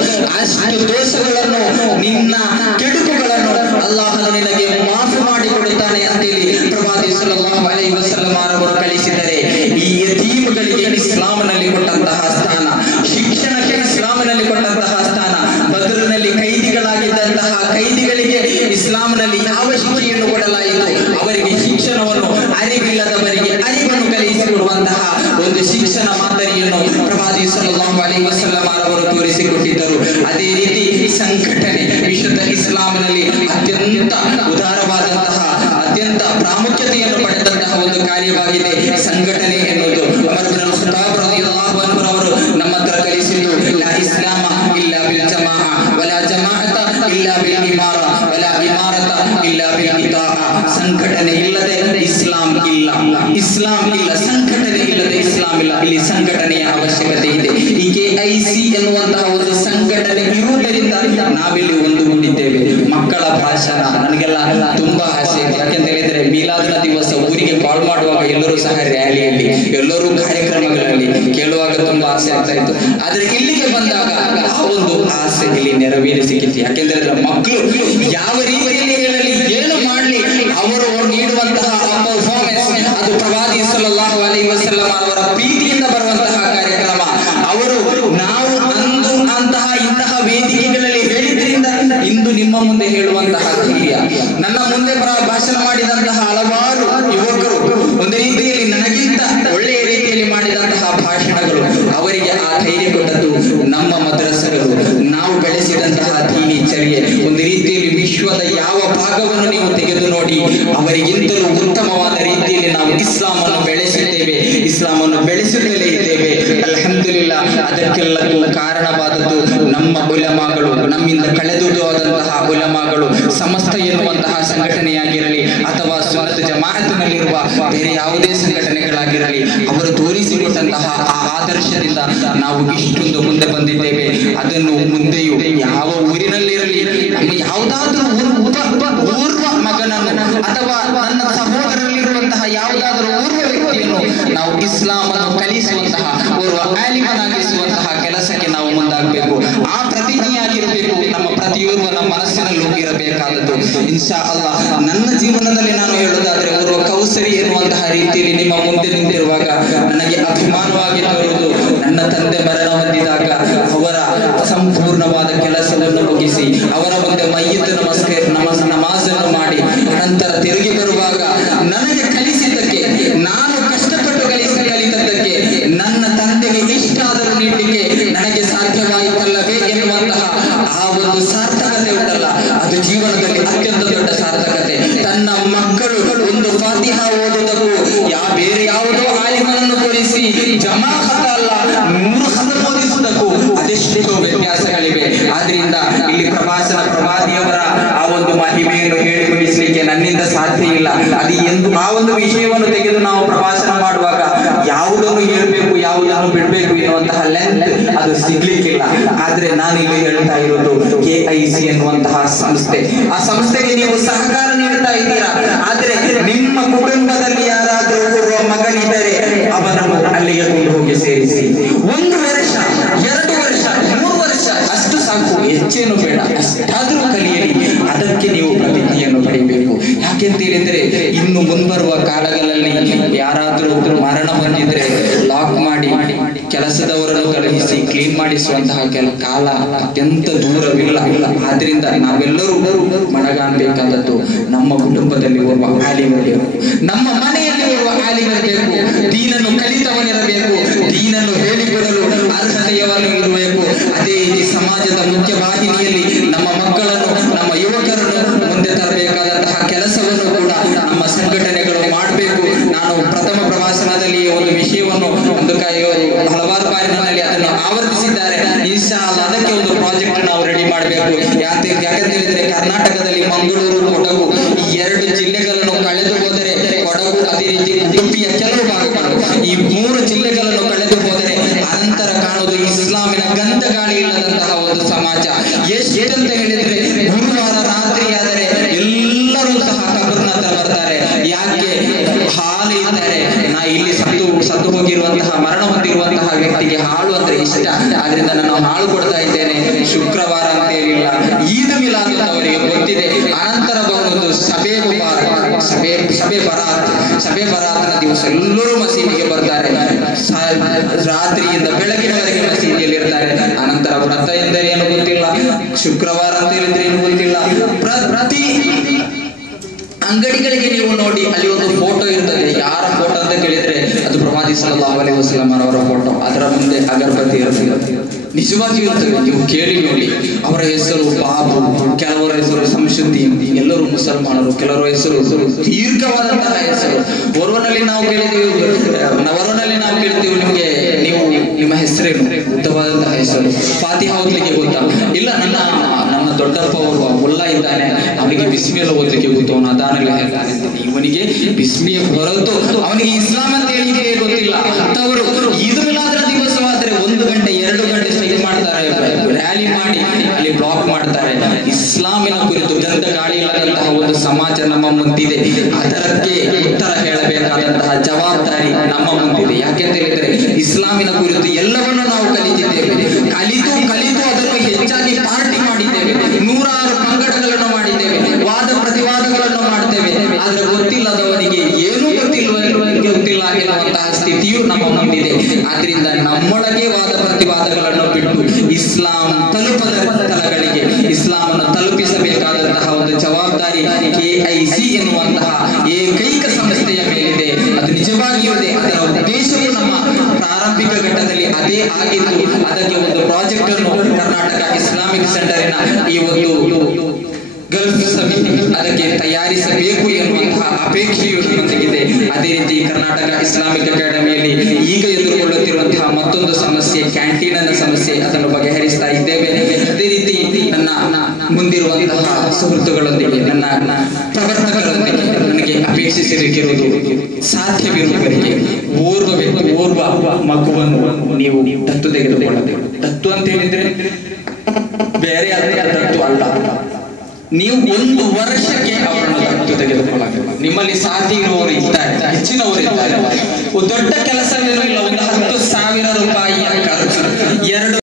ಅಷ್ಟು ದೋಷಗಳನ್ನು, ನಿನ್ನ ಕೆಡುಕುಗಳನ್ನು ಅಲ್ಲಾಹನು ನಿನಗೆ ಮಾಫು ಮಾಡಿಕೊಡುತ್ತಾನೆ ಅಂತೇಳಿ ಪ್ರವಾದಿ ಸಲ್ಲಲ್ಲಾಹು ಅಲೈಹಿ ವಸಲ್ಲಂ ಅವರು ಕಲಿಸಿದರೆ, ಈ ಯತೀಮಗಳಿಗೆ ಇಸ್ಲಾಮಿನಲ್ಲಿ ಕೊಟ್ಟಂತಹ ಸ್ಥಾನ, ಶಿಕ್ಷಣಕ್ಕೆ ಇಸ್ಲಾಮಿನಲ್ಲಿ ಕೊಟ್ಟಂತಹ ಸ್ಥಾನ, ಬದ್ರಿನಲ್ಲಿ ಕೈದಿಗಳಾಗಿದ್ದಂತಹ ಕೈದಿಗಳಿಗೆ ಇಸ್ಲಾಂನಲ್ಲಿ ಯಾವ ಶಿಕ್ಷೆಯನ್ನು ಕೊಡಲಾಯಿತು, ಅವರಿಗೆ ಶಿಕ್ಷಣವನ್ನು, ಅರಿವಿಲ್ಲದವರಿಗೆ ಅರಿವನ್ನು ಕಲಿಸಿಕೊಡುವಂತಹ ಒಂದು ಶಿಕ್ಷಣ ಮಾದರಿಯನ್ನು ಪ್ರವಾದಿ ಸಲ್ಲಲ್ಲಾಹು ಅಲೈಹಿ ವಸಲ್ಲಂ ಅವರು ತೋರಿಸಿಕೊಟ್ಟಿದ್ದರು. ಅದೇ ರೀತಿ ಸಂಘಟನೆ ವಿಶುದ್ಧ ಇಸ್ಲಾಮಿನಲ್ಲಿ ಅತ್ಯಂತ ಉದಾರವಾದಂತಹ, ಅತ್ಯಂತ ಪ್ರಾಮುಖ್ಯತೆಯನ್ನು ಪಡೆದಂತಹ ಒಂದು ಕಾರ್ಯವಾಗಿದೆ ಸಂಘಟನೆ ಎನ್ನುವುದು. ಉಮರ್ ಇಬ್ನ್ ಅಲ್-ಖತ್ತಾಬ್ ರಲಿಯಲ್ಲಾಹು ಅನ್ಹು ಅವರು ನಮ್ಮ ಹತ್ರ ಕಲಿಸಿದ್ದು, ಲಾ ಇಸ್ಲಾಮ ಇಲ್ಲಾ ಬಿಲ್ ಜಮಾಅ ವಲಾ ಜಮಾಅತ ಇಲ್ಲಾ ಬಿಲ್ ಇಮಾರ ವಲಾ ಇಮಾರತ ಇಲ್ಲಾ ಬಿಲ್ ಇತಾಅ. ಸಂಘಟನೆ ಇಲ್ಲದೆ ಇಸ್ಲಾಂ ಇಲ್ಲ, ಇಸ್ಲಾಂ ಇಲ್ಲ, ಸಂಘಟನೆ ಇಲ್ಲದೆ ಇಸ್ಲಾಂ ಇಲ್ಲ. ಇಲ್ಲಿ ಸಂಘಟನೆಯ ಅವಶ್ಯಕತೆ ಇದೆ. ಈ KIC ಎನ್ನುವಂತಹ ಒಂದು ಸಂಘಟನೆ ಇರುವುದರಿಂದ ನಾವಿಲ್ಲಿ ಒಂದುಗೂಡಿದ್ದೇವೆ. ಮಕ್ಕಳ ಭಾಷಣ ನನಗೆಲ್ಲ ಆದ್ರೆ ಇಲ್ಲಿಗೆ ಬಂದಾಗ ಆ ಒಂದು ಆಸೆ ಇಲ್ಲಿ ನೆರವೇರಿಸಿತ್ತು. ಯಾಕೆಂದ್ರೆ ಮಕ್ಕಳು ಯಾವ ರೀತಿಯಲ್ಲಿ ಹೇಳಲಿ, ಏನು ಮಾಡಲಿ, ಅವರು ನೀಡುವಂತಹ ಪರ್ಫಾರ್ಮೆನ್ಸ್ ಅದು ಪ್ರವಾದಿ ಸಲ್ಲಲ್ಲಾಹು ಅಲೈಹಿ ವಸಲ್ಲಂ ಅವರ ಪ್ರೀತಿಯಿಂದ ಬರುವಂತಹ ಕಾರ್ಯಕ್ರಮ. ಅವರು ನಾವು ಅಂದು ಅಂತಹ ಇಂತಹ ವೇದಿಕೆಗಳಲ್ಲಿ ಹೇಳಿದ್ರಿಂದ ಇಂದು ನಿಮ್ಮ ಮುಂದೆ ಹೇಳುವಂತಹ ಧೈರ್ಯ, ನನ್ನ ಮುಂದೆ ಭಾಷಣ ಮಾಡಿದಂತಹ ಹಲವಾರು ಯುವಕರು ಒಂದು ರೀತಿಯಲ್ಲಿ ನನಗಿಂತ ಒಳ್ಳೆಯ ರೀತಿಯಲ್ಲಿ ಮಾಡಿದಂತಹ ಭಾಷಣಗಳು, ಅವರಿಗೆ ಆ ಧೈರ್ಯ ಕೊಟ್ಟದ್ದು ನಮ್ಮ ಮದ್ರಸಗಳು, ನಾವು ಬೆಳೆಸಿದಂತಹ ದೀನಿ ಚರ್ಯೆ. ಒಂದು ರೀತಿಯಲ್ಲಿ ವಿಶ್ವದ ಯಾವ ಭಾಗವನ್ನು ನೀವು ತೆಗೆದು ನೋಡಿ, ಅವರಿಗಿಂತಲೂ ಉತ್ತಮವಾದ ರೀತಿಯಲ್ಲಿ ನಾವು ಇಸ್ಲಾಮನ್ನು ಬೆಳೆಸಿದ್ದೇವೆ, ಇಸ್ಲಾಮನ್ನು ಬೆಳೆಸುತ್ತಲೇ ಇದ್ದೇವೆ. ಅಲ್ಹಮ್ದುಲಿಲ್ಲಾಹ್. ಅದಕ್ಕೆಲ್ಲಕ್ಕೂ ಕಾರಣವಾದದ್ದು ನಮ್ಮ ಉಲಮಾಗಳು, ನಮ್ಮಿಂದ ಕಳೆದು ಹೋದಂತಹ ಉಲಮಾಗಳು. ಸಮಸ್ತ ಎನ್ನುವಂತಹ ಸಂಘಟನೆಯಾಗಿರಲಿ ಅಥವಾ ಸುನ್ನತ್ ಜಮಾಅತ್ನಲ್ಲಿರುವ ಬೇರೆ ಯಾವುದೇ ಸಂಘಟನೆಗಳಾಗಿರಲಿ, ಅವರು ತೋರಿಸಿಕೊಟ್ಟಂತಹ ಆ ಆದರ್ಶದಿಂದ ನಾವು ಇಷ್ಟೊಂದು ಮುಂದೆ ಬಂದಿದ್ದೇವೆ. ಅದನ್ನು ಮುಂದೆಯೂ ಯಾವ ಊರಿನಲ್ಲಿರಲಿ, ನಮ್ಮ ಯಾವುದಾದ್ರೂ ಊರ್ವ ಮಗನನ್ನು ಅಥವಾ ನನ್ನ ಸಹೋದರರಲ್ಲಿರುವಂತಹ ಯಾವುದಾದ್ರೂ ಊರ್ವ ವ್ಯಕ್ತಿಯನ್ನು ನಾವು ಇಸ್ಲಾಮನ್ನು ಕಲಿಸುವಂತಹ ಓರ್ವ ಆಲಿಮನಾಗಿಸುವಂತಹ ಕೆಲಸಕ್ಕೆ ನಾವು ಮುಂದಾಗಬೇಕು. ಆ ಪ್ರತಿಜ್ಞೆಯಾಗಿರಬೇಕು ನಮ್ಮ ಪ್ರತಿಯೊಬ್ಬರ ಮನಸ್ಸಿನಲ್ಲೂ ಇರಬೇಕಾದದ್ದು. ಇನ್ಶಾ ಅಲ್ಲಾಹ್. ನನ್ನ ಜೀವನದಲ್ಲಿ ನಾನು ಹೇಳುವುದಾದ್ರೆ, ಓರ್ವ ಕೌಸರಿ ಎನ್ನುವಂತಹ ರೀತಿಯಲ್ಲಿ ನಿಮ್ಮ ಮುಂದೆ ನಿಂತಿರುವಾಗ ನನಗೆ ಅಭಿಮಾನವಾಗಿ ತೋರುವುದು, ನನ್ನ ತಂದೆ ಮರಣ ಹೊಂದಿದಾಗ ಅವರ ಸಂಪೂರ್ಣವಾದ ಕೆಲಸವನ್ನು ಮುಗಿಸಿ ಅವರ ಮುಂದೆ ಮಯ್ಯಿತ್ ನಮಾಜನ್ನು ಮಾಡಿ ನಂತರ ತಿರುಗಿ ಬರುವಾಗ ನನಗೆ ಕಲಿಸಿದ್ದಕ್ಕೆ, ನಾನು ಕಷ್ಟಪಟ್ಟು ಕಲಿತದ್ದಕ್ಕೆ ನನ್ನ ತಂದೆಗೆ ಇಷ್ಟಾದರೂ ನೀಡಲಿಕ್ಕೆ ನನಗೆ ಸಾಧ್ಯವಾಯಿತಲ್ಲವೇ ಎನ್ನುವಂತಹ ಆ ಒಂದು ಸಾರ್ಥಕತೆ ಉಂಟಲ್ಲ, ಅದು ಜೀವನದಲ್ಲಿ ಅತ್ಯಂತ ದೊಡ್ಡ ಸಾರ್ಥಕತೆ. ತನ್ನ ಮಕ್ಕಳು ಒಂದು ಫಾತಿಹಾ ಓದುವುದಕ್ಕೂ ಬೇರೆ ಯಾವುದೋ ಆಲಿಮನನ್ನು ತೋರಿಸಿ ಜಮಾಅತ್ ಅಲ್ಲ 100 ಖತಮ್ ಓದಿಸುವುದಕ್ಕೂ ಅದೆಷ್ಟೋ ವ್ಯತ್ಯಾಸಗಳಿವೆ. ಆದ್ರಿಂದ ಇಲ್ಲಿ ಪ್ರವಾದಿಯವರ ಆ ಒಂದು ಮಹಿಮೆಯನ್ನು ಹೇಳಿ ಮುಗಿಸಲಿಕ್ಕೆ ನನ್ನಿಂದ ಸಾಧ್ಯ ಇಲ್ಲ. ಅದು ಎಂದು ಆ ಒಂದು ವಿಷಯವನ್ನು ತೆಗೆದು ನಾವು ಪ್ರವಾಸನ ಮಾಡುವಾಗ ಯಾವುದನ್ನು ಹೇಳ್ಬೇಕು, ಯಾವುದನ್ನು ಬಿಡ್ಬೇಕು ಎನ್ನುವಂತಹ ಲೆಂತ್ ಅದು ಸಿಗ್ಲಿಕ್ಕಿಲ್ಲ. ಆದ್ರೆ ನಾನು ಇಲ್ಲಿ ಹೇಳ್ತಾ ಇರೋದು KIC ಎನ್ನುವಂತಹ ಸಂಸ್ಥೆ. ಆ ಸಂಸ್ಥೆಗೆ ನೀವು ಸಹಕಾರ ನೀಡ್ತಾ ಇದ್ದೀರಾ. ಆದ್ರೆ ನಿಮ್ಮ ಕುಟುಂಬದಲ್ಲಿ ಯಾರಾದರೂ ಓರ್ವ ಮಗನಿದ್ದರೆ ಅವನನ್ನು ಅಲ್ಲಿಗೆ ಕೊಂಡು ಹೋಗಿ ಸೇರಿಸಿ. 1 ವರ್ಷ 2 ವರ್ಷ 3 ವರ್ಷ ಅಷ್ಟು ಸಾಕು, ಹೆಚ್ಚೇನು ಬೇಡ, ಅಷ್ಟಾದ್ರೂ ಕಲಿಯಲಿ. ಅದಕ್ಕೆ ನೀವು ಪ್ರತಿಜ್ಞೆಯನ್ನು ಪಡೆಯಬೇಕು. ಯಾಕೆಂತ ಹೇಳಿದ್ರೆ ಇನ್ನು ಮುಂಬರುವ ಕಾಲಗಳಲ್ಲಿ ಯಾರಾದ್ರೂ ಮರಣ ಹೊಂದಿದ್ರೆ ಲಾಕ್ ಮಾಡಿ ಕೆಲಸದವರನ್ನು ಕಳುಹಿಸಿ ಕ್ಲೀನ್ ಮಾಡಿಸುವಂತಹ ಕಾಲ ಅತ್ಯಂತ ದೂರವಿಲ್ಲ. ಆದ್ರಿಂದ ನಾವೆಲ್ಲರೂ ಮನಗಾಣಬೇಕಾದದ್ದು ನಮ್ಮ ಕುಟುಂಬದಲ್ಲಿ ಓರ್ವ ಆಲಿಮರಿರಬೇಕು, ನಮ್ಮ ಮನೆಯಲ್ಲಿ ಓರ್ವ ಆಲಿಮರಿರಬೇಕು, ದೀನನ್ನು ಕಲಿತವನಿರಬೇಕು, ದೀನನ್ನು ಹೇಳಿಕೊಡಲು ಅರ್ಹತೆಯವನು ಇರಬೇಕು. ಅದೇ ರೀತಿ ಸಮಾಜದ ಮುಖ್ಯ ವಾಹಿನಿಯಲ್ಲಿ ನಮ್ಮ ಮಕ್ಕಳನ್ನು, ನಮ್ಮ ಯುವಕರನ್ನು ಮುಂದೆ ತರಬೇಕಾದಂತಹ ಕೆಲಸವನ್ನು ಕೂಡ ನಮ್ಮ ಸಂಘಟನೆಗಳು ಮಾಡಬೇಕು. ನಾನು ಪ್ರಥಮ ಪ್ರವಾಸನದಲ್ಲಿ ಒಂದು ವಿಷಯವನ್ನು ಹಲವಾರು ಬಾರಿ ನನ್ನಲ್ಲಿ ಅದನ್ನು ಆವರ್ತಿಸಿದ್ದಾರೆ. ಇನ್ಶಾ ಅಲ್ಲಾಹ್ ಅದಕ್ಕೆ ಒಂದು ಪ್ರಾಜೆಕ್ಟ್ ನಾವು ರೆಡಿ ಮಾಡಬೇಕು. ಯಾಕಂತ ಹೇಳಿದ್ರೆ ಕರ್ನಾಟಕದಲ್ಲಿ ಮಂಗಳೂರು, ಕೊಡಗು ಈ 2 ಜಿಲ್ಲೆಗಳನ್ನು ಕಳೆದು ಹೋದರೆ, ಕೊಡಗು ಅದೇ ರೀತಿ ಉಡುಪಿಯ ಕೆಲವು ಭಾಗಗಳು, ಈ 3 ಜಿಲ್ಲೆಗಳನ್ನು ಕಳೆದು ಹೋದರೆ ಅನಂತರ ಕಾಣುವುದು ಇಸ್ಲಾಮಿನ ಗಂಧಗಾಳಿ ಇಲ್ಲದಂತಹ ಒಂದು ಸಮಾಜ. ಎಷ್ಟಂತ ಹೇಳಿದ್ರೆ ಗುರುವಾರ ರಾತ್ರಿ ಆದರೆ ಎಲ್ಲರೂ ಸಹ ಕಬರ್ನ ಹತ್ರ ಬರ್ತಾರೆ. ಯಾಕೆ? ಹಾಲು ಇದ್ದಾರೆ. ನಾ ಇಲ್ಲಿ ಸತ್ತು ಹೋಗಿರುವಂತಹ ಮರಣ ಹೊಂದಿರುವಂತಹ ವ್ಯಕ್ತಿಗೆ ಹಾಳು ಅಂದ್ರೆ ಇಷ್ಟ, ಆದ್ರಿಂದ ನಾನು ಹಾಳು ಕೊಡ್ತಾ ಇದ್ದೇನೆ. ಶುಕ್ರವಾರ ಅಂತ ಹೇಳಿಲ್ಲ, ಈದ್ ಮಿಲಾದ್ ಅವರಿಗೆ ಗೊತ್ತಿದೆ. ಅನಂತರ ಬರುವುದು ಶಬೆ ಬರಾತ್ನ ದಿವಸ ಎಲ್ಲರೂ ಮಸೀದಿಗೆ ಬರ್ತಾರೆ. ರಾತ್ರಿಯಿಂದ ಬೆಳಗಿನವರೆಗೆ ಮಸೀದಿಯಲ್ಲಿ ಇರ್ತಾರೆ. ಅನಂತರ ವ್ರತ ಎಂದರೆ ಏನು ಗೊತ್ತಿಲ್ಲ, ಶುಕ್ರವಾರ ಅಂತ ಹೇಳಿದ್ರೆ ಏನು ಗೊತ್ತಿಲ್ಲ. ಪ್ರತಿ ಅಂಗಡಿಗಳಿಗೆ ನೀವು ನೋಡಿ, ಅಲ್ಲಿ ಒಂದು ಫೋಟೋ ಇರ್ತದೆ. ಯಾರ ಫೋಟೋ ಅಂತ ಕೇಳಿದ್ರೆ ಅದು ಪ್ರವಾದಿ ಸಲ್ಲಲ್ಲಾಹು ಅಲೈಹಿ ವಸಲ್ಲಂ ಅವರ ಫೋಟೋ. ಅದರ ಮುಂದೆ ಅಗರಬತ್ತಿ ಇರ್ತದೆ. ನಿಜವಾಗಿಯೂ ಇರ್ತದೆ, ನೀವು ಕೇಳಿ ನೋಡಿ. ಅವರ ಹೆಸರು ಬಾಬು, ಕೆಲವರ ಹೆಸರು ಸಂಶುದ್ದೀನ್, ಎಲ್ಲರೂ ಮುಸಲ್ಮಾನರು. ಕೆಲವರ ಹೆಸರು ದೀರ್ಘವಾದಂತಹ ಹೆಸರು. ಓರ್ವನಲ್ಲಿ ನಾವು ಕೇಳಿದ್ದೀವಿ, ನಿಮ್ಗೆ ನಿಮ್ಮ ಹೆಸರೇನು? ಉದ್ದವಾದಂತಹ ಹೆಸರು. ಫಾತಿಹಾ ಓದ್ಲಿಕ್ಕೆ ಗೊತ್ತಾ? ಇಲ್ಲ, ನನ್ನ ದೊಡ್ಡಪ್ಪ ಅವರು ಮುಲ್ಲಾ ಇದ್ದಾನೆ, ಅವನಿಗೆ ಬಿಸ್ಮಿಯಲ್ಲ ಓದ್ಲಿಕ್ಕೆ ಗೊತ್ತು, ಅವನು ಅದಾನೆಲ್ಲ ಹೇಳ್ತಾನೆ. ಇವನಿಗೆ ಬಿಸ್ಮಿಯ ಹೊರತು ಅವನಿಗೆ ಇಸ್ಲಾಂ ಅಂತ ಹೇಳಿಕೆ ಗೊತ್ತಿಲ್ಲ. ಅವರು ಈದ್ ಮಿಲಾದ್ ದಿವಸವಾದ್ರೆ 1 ಗಂಟೆ 2 ಗಂಟೆ ಸ್ಟ್ರೈಕ್ ಮಾಡ್ತಾರೆ, ರ್ಯಾಲಿ ಮಾಡಿ ಅಲ್ಲಿ ಬ್ಲಾಕ್ ಮಾಡ್ತಾರೆ. ಇಸ್ಲಾಮಿನ ಕುರಿತು ಗಂಧ ಗಾಳಿ ಇಲ್ಲದಂತಹ ಒಂದು ಸಮಾಜ ನಮ್ಮ ಮುಂದಿದೆ. ಅದಕ್ಕೆ ಉತ್ತರ ಹೇಳಬೇಕಾದಂತಹ ಜವಾಬ್ದಾರಿ ನಮ್ಮ ಮುಂದಿದೆ. ಯಾಕೆಂತ ಹೇಳಿದ್ರೆ ಇಸ್ಲಾಮಿನ ಕುರಿತು ಎಲ್ಲವನ್ನೂ ನಾವು ಕಲಿತಿದ್ದೇವೆ. ಇಸ್ಲಾಂ ತಲುಪದ ಸ್ಥಳಗಳಿಗೆ ಇಸ್ಲಾಮನ್ನು ತಲುಪಿಸಬೇಕಾದಂತಹ ಒಂದು ಜವಾಬ್ದಾರಿ KIC ಎನ್ನುವಂತಹ ಏಕೈಕ ಸಂಸ್ಥೆಯ ಮೇಲಿದೆ. ಅದು ನಿಜವಾಗಿಯೂ ಇದೆ. ಅದರ ಉದ್ದೇಶವು ನಮ್ಮ ಪ್ರಾರಂಭಿಕ ಘಟ್ಟದಲ್ಲಿ ಅದೇ ಆಗಿದ್ದು, ಅದಕ್ಕೆ ಒಂದು ಪ್ರಾಜೆಕ್ಟ್ ಅನ್ನು ಕರ್ನಾಟಕ ಇಸ್ಲಾಮಿಕ್ ಸೆಂಟರಿನ ಈ ಒಂದು ಗಲ್ಫ್ ಸಮಿತಿ ಅದಕ್ಕೆ ತಯಾರಿಸಬೇಕು ಎನ್ನುವಂತಹ ಅಪೇಕ್ಷೆಯು ನಮ್ಮೊಂದಿಗಿದೆ. ಅದೇ ರೀತಿ ಕರ್ನಾಟಕ ಇಸ್ಲಾಮಿಕ್ ಅಕಾಡೆಮಿಯಲ್ಲಿ ಈಗ ಎದುರುಗೊಳ್ಳುತ್ತಿರುವಂತಹ ಮತ್ತೊಂದು ಸಮಸ್ಯೆ ಕ್ಯಾಂಟೀನ್ ಸಮಸ್ಯೆ, ಅದನ್ನು ಬಗೆಹರಿಸ್ತಾ ಇದ್ದೇವೆ. ಅದೇ ರೀತಿ ನನ್ನ ಮುಂದಿರುವಂತಹ ಸುಹೃತ್ತುಗಳೊಂದಿಗೆ ನನ್ನ ಪ್ರವರ್ತಕರೊಂದಿಗೆ ನನಗೆ ಅಪೇಕ್ಷಿಸಿರುವುದು ಸಾಧ್ಯವಿರುವವರೆಗೆ ಓರ್ವ ಮಗುವನ್ನು ನೀವು ದತ್ತು ತೆಗೆದುಕೊಳ್ಳಬೇಕು. ದತ್ತು ಅಂತ ಹೇಳಿದ್ರೆ ಬೇರೆ ದತ್ತು ಅಲ್ಲ, ನೀವು 1 ವರ್ಷಕ್ಕೆ ಅವರನ್ನು ದತ್ತು ತೆಗೆದುಕೊಳ್ಳಬೇಕು. ನಿಮ್ಮಲ್ಲಿ ಸಾಧ್ಯ ಇರುವವರು ಇದ್ದಾರೆ, ಹೆಚ್ಚಿನವರು ಇದ್ದಾರೆ. ದೊಡ್ಡ ಕೆಲಸವೇನೂ ಇಲ್ಲ, ಒಂದು 10,000 ರೂಪಾಯಿಯ ಖರ್ಚು, 2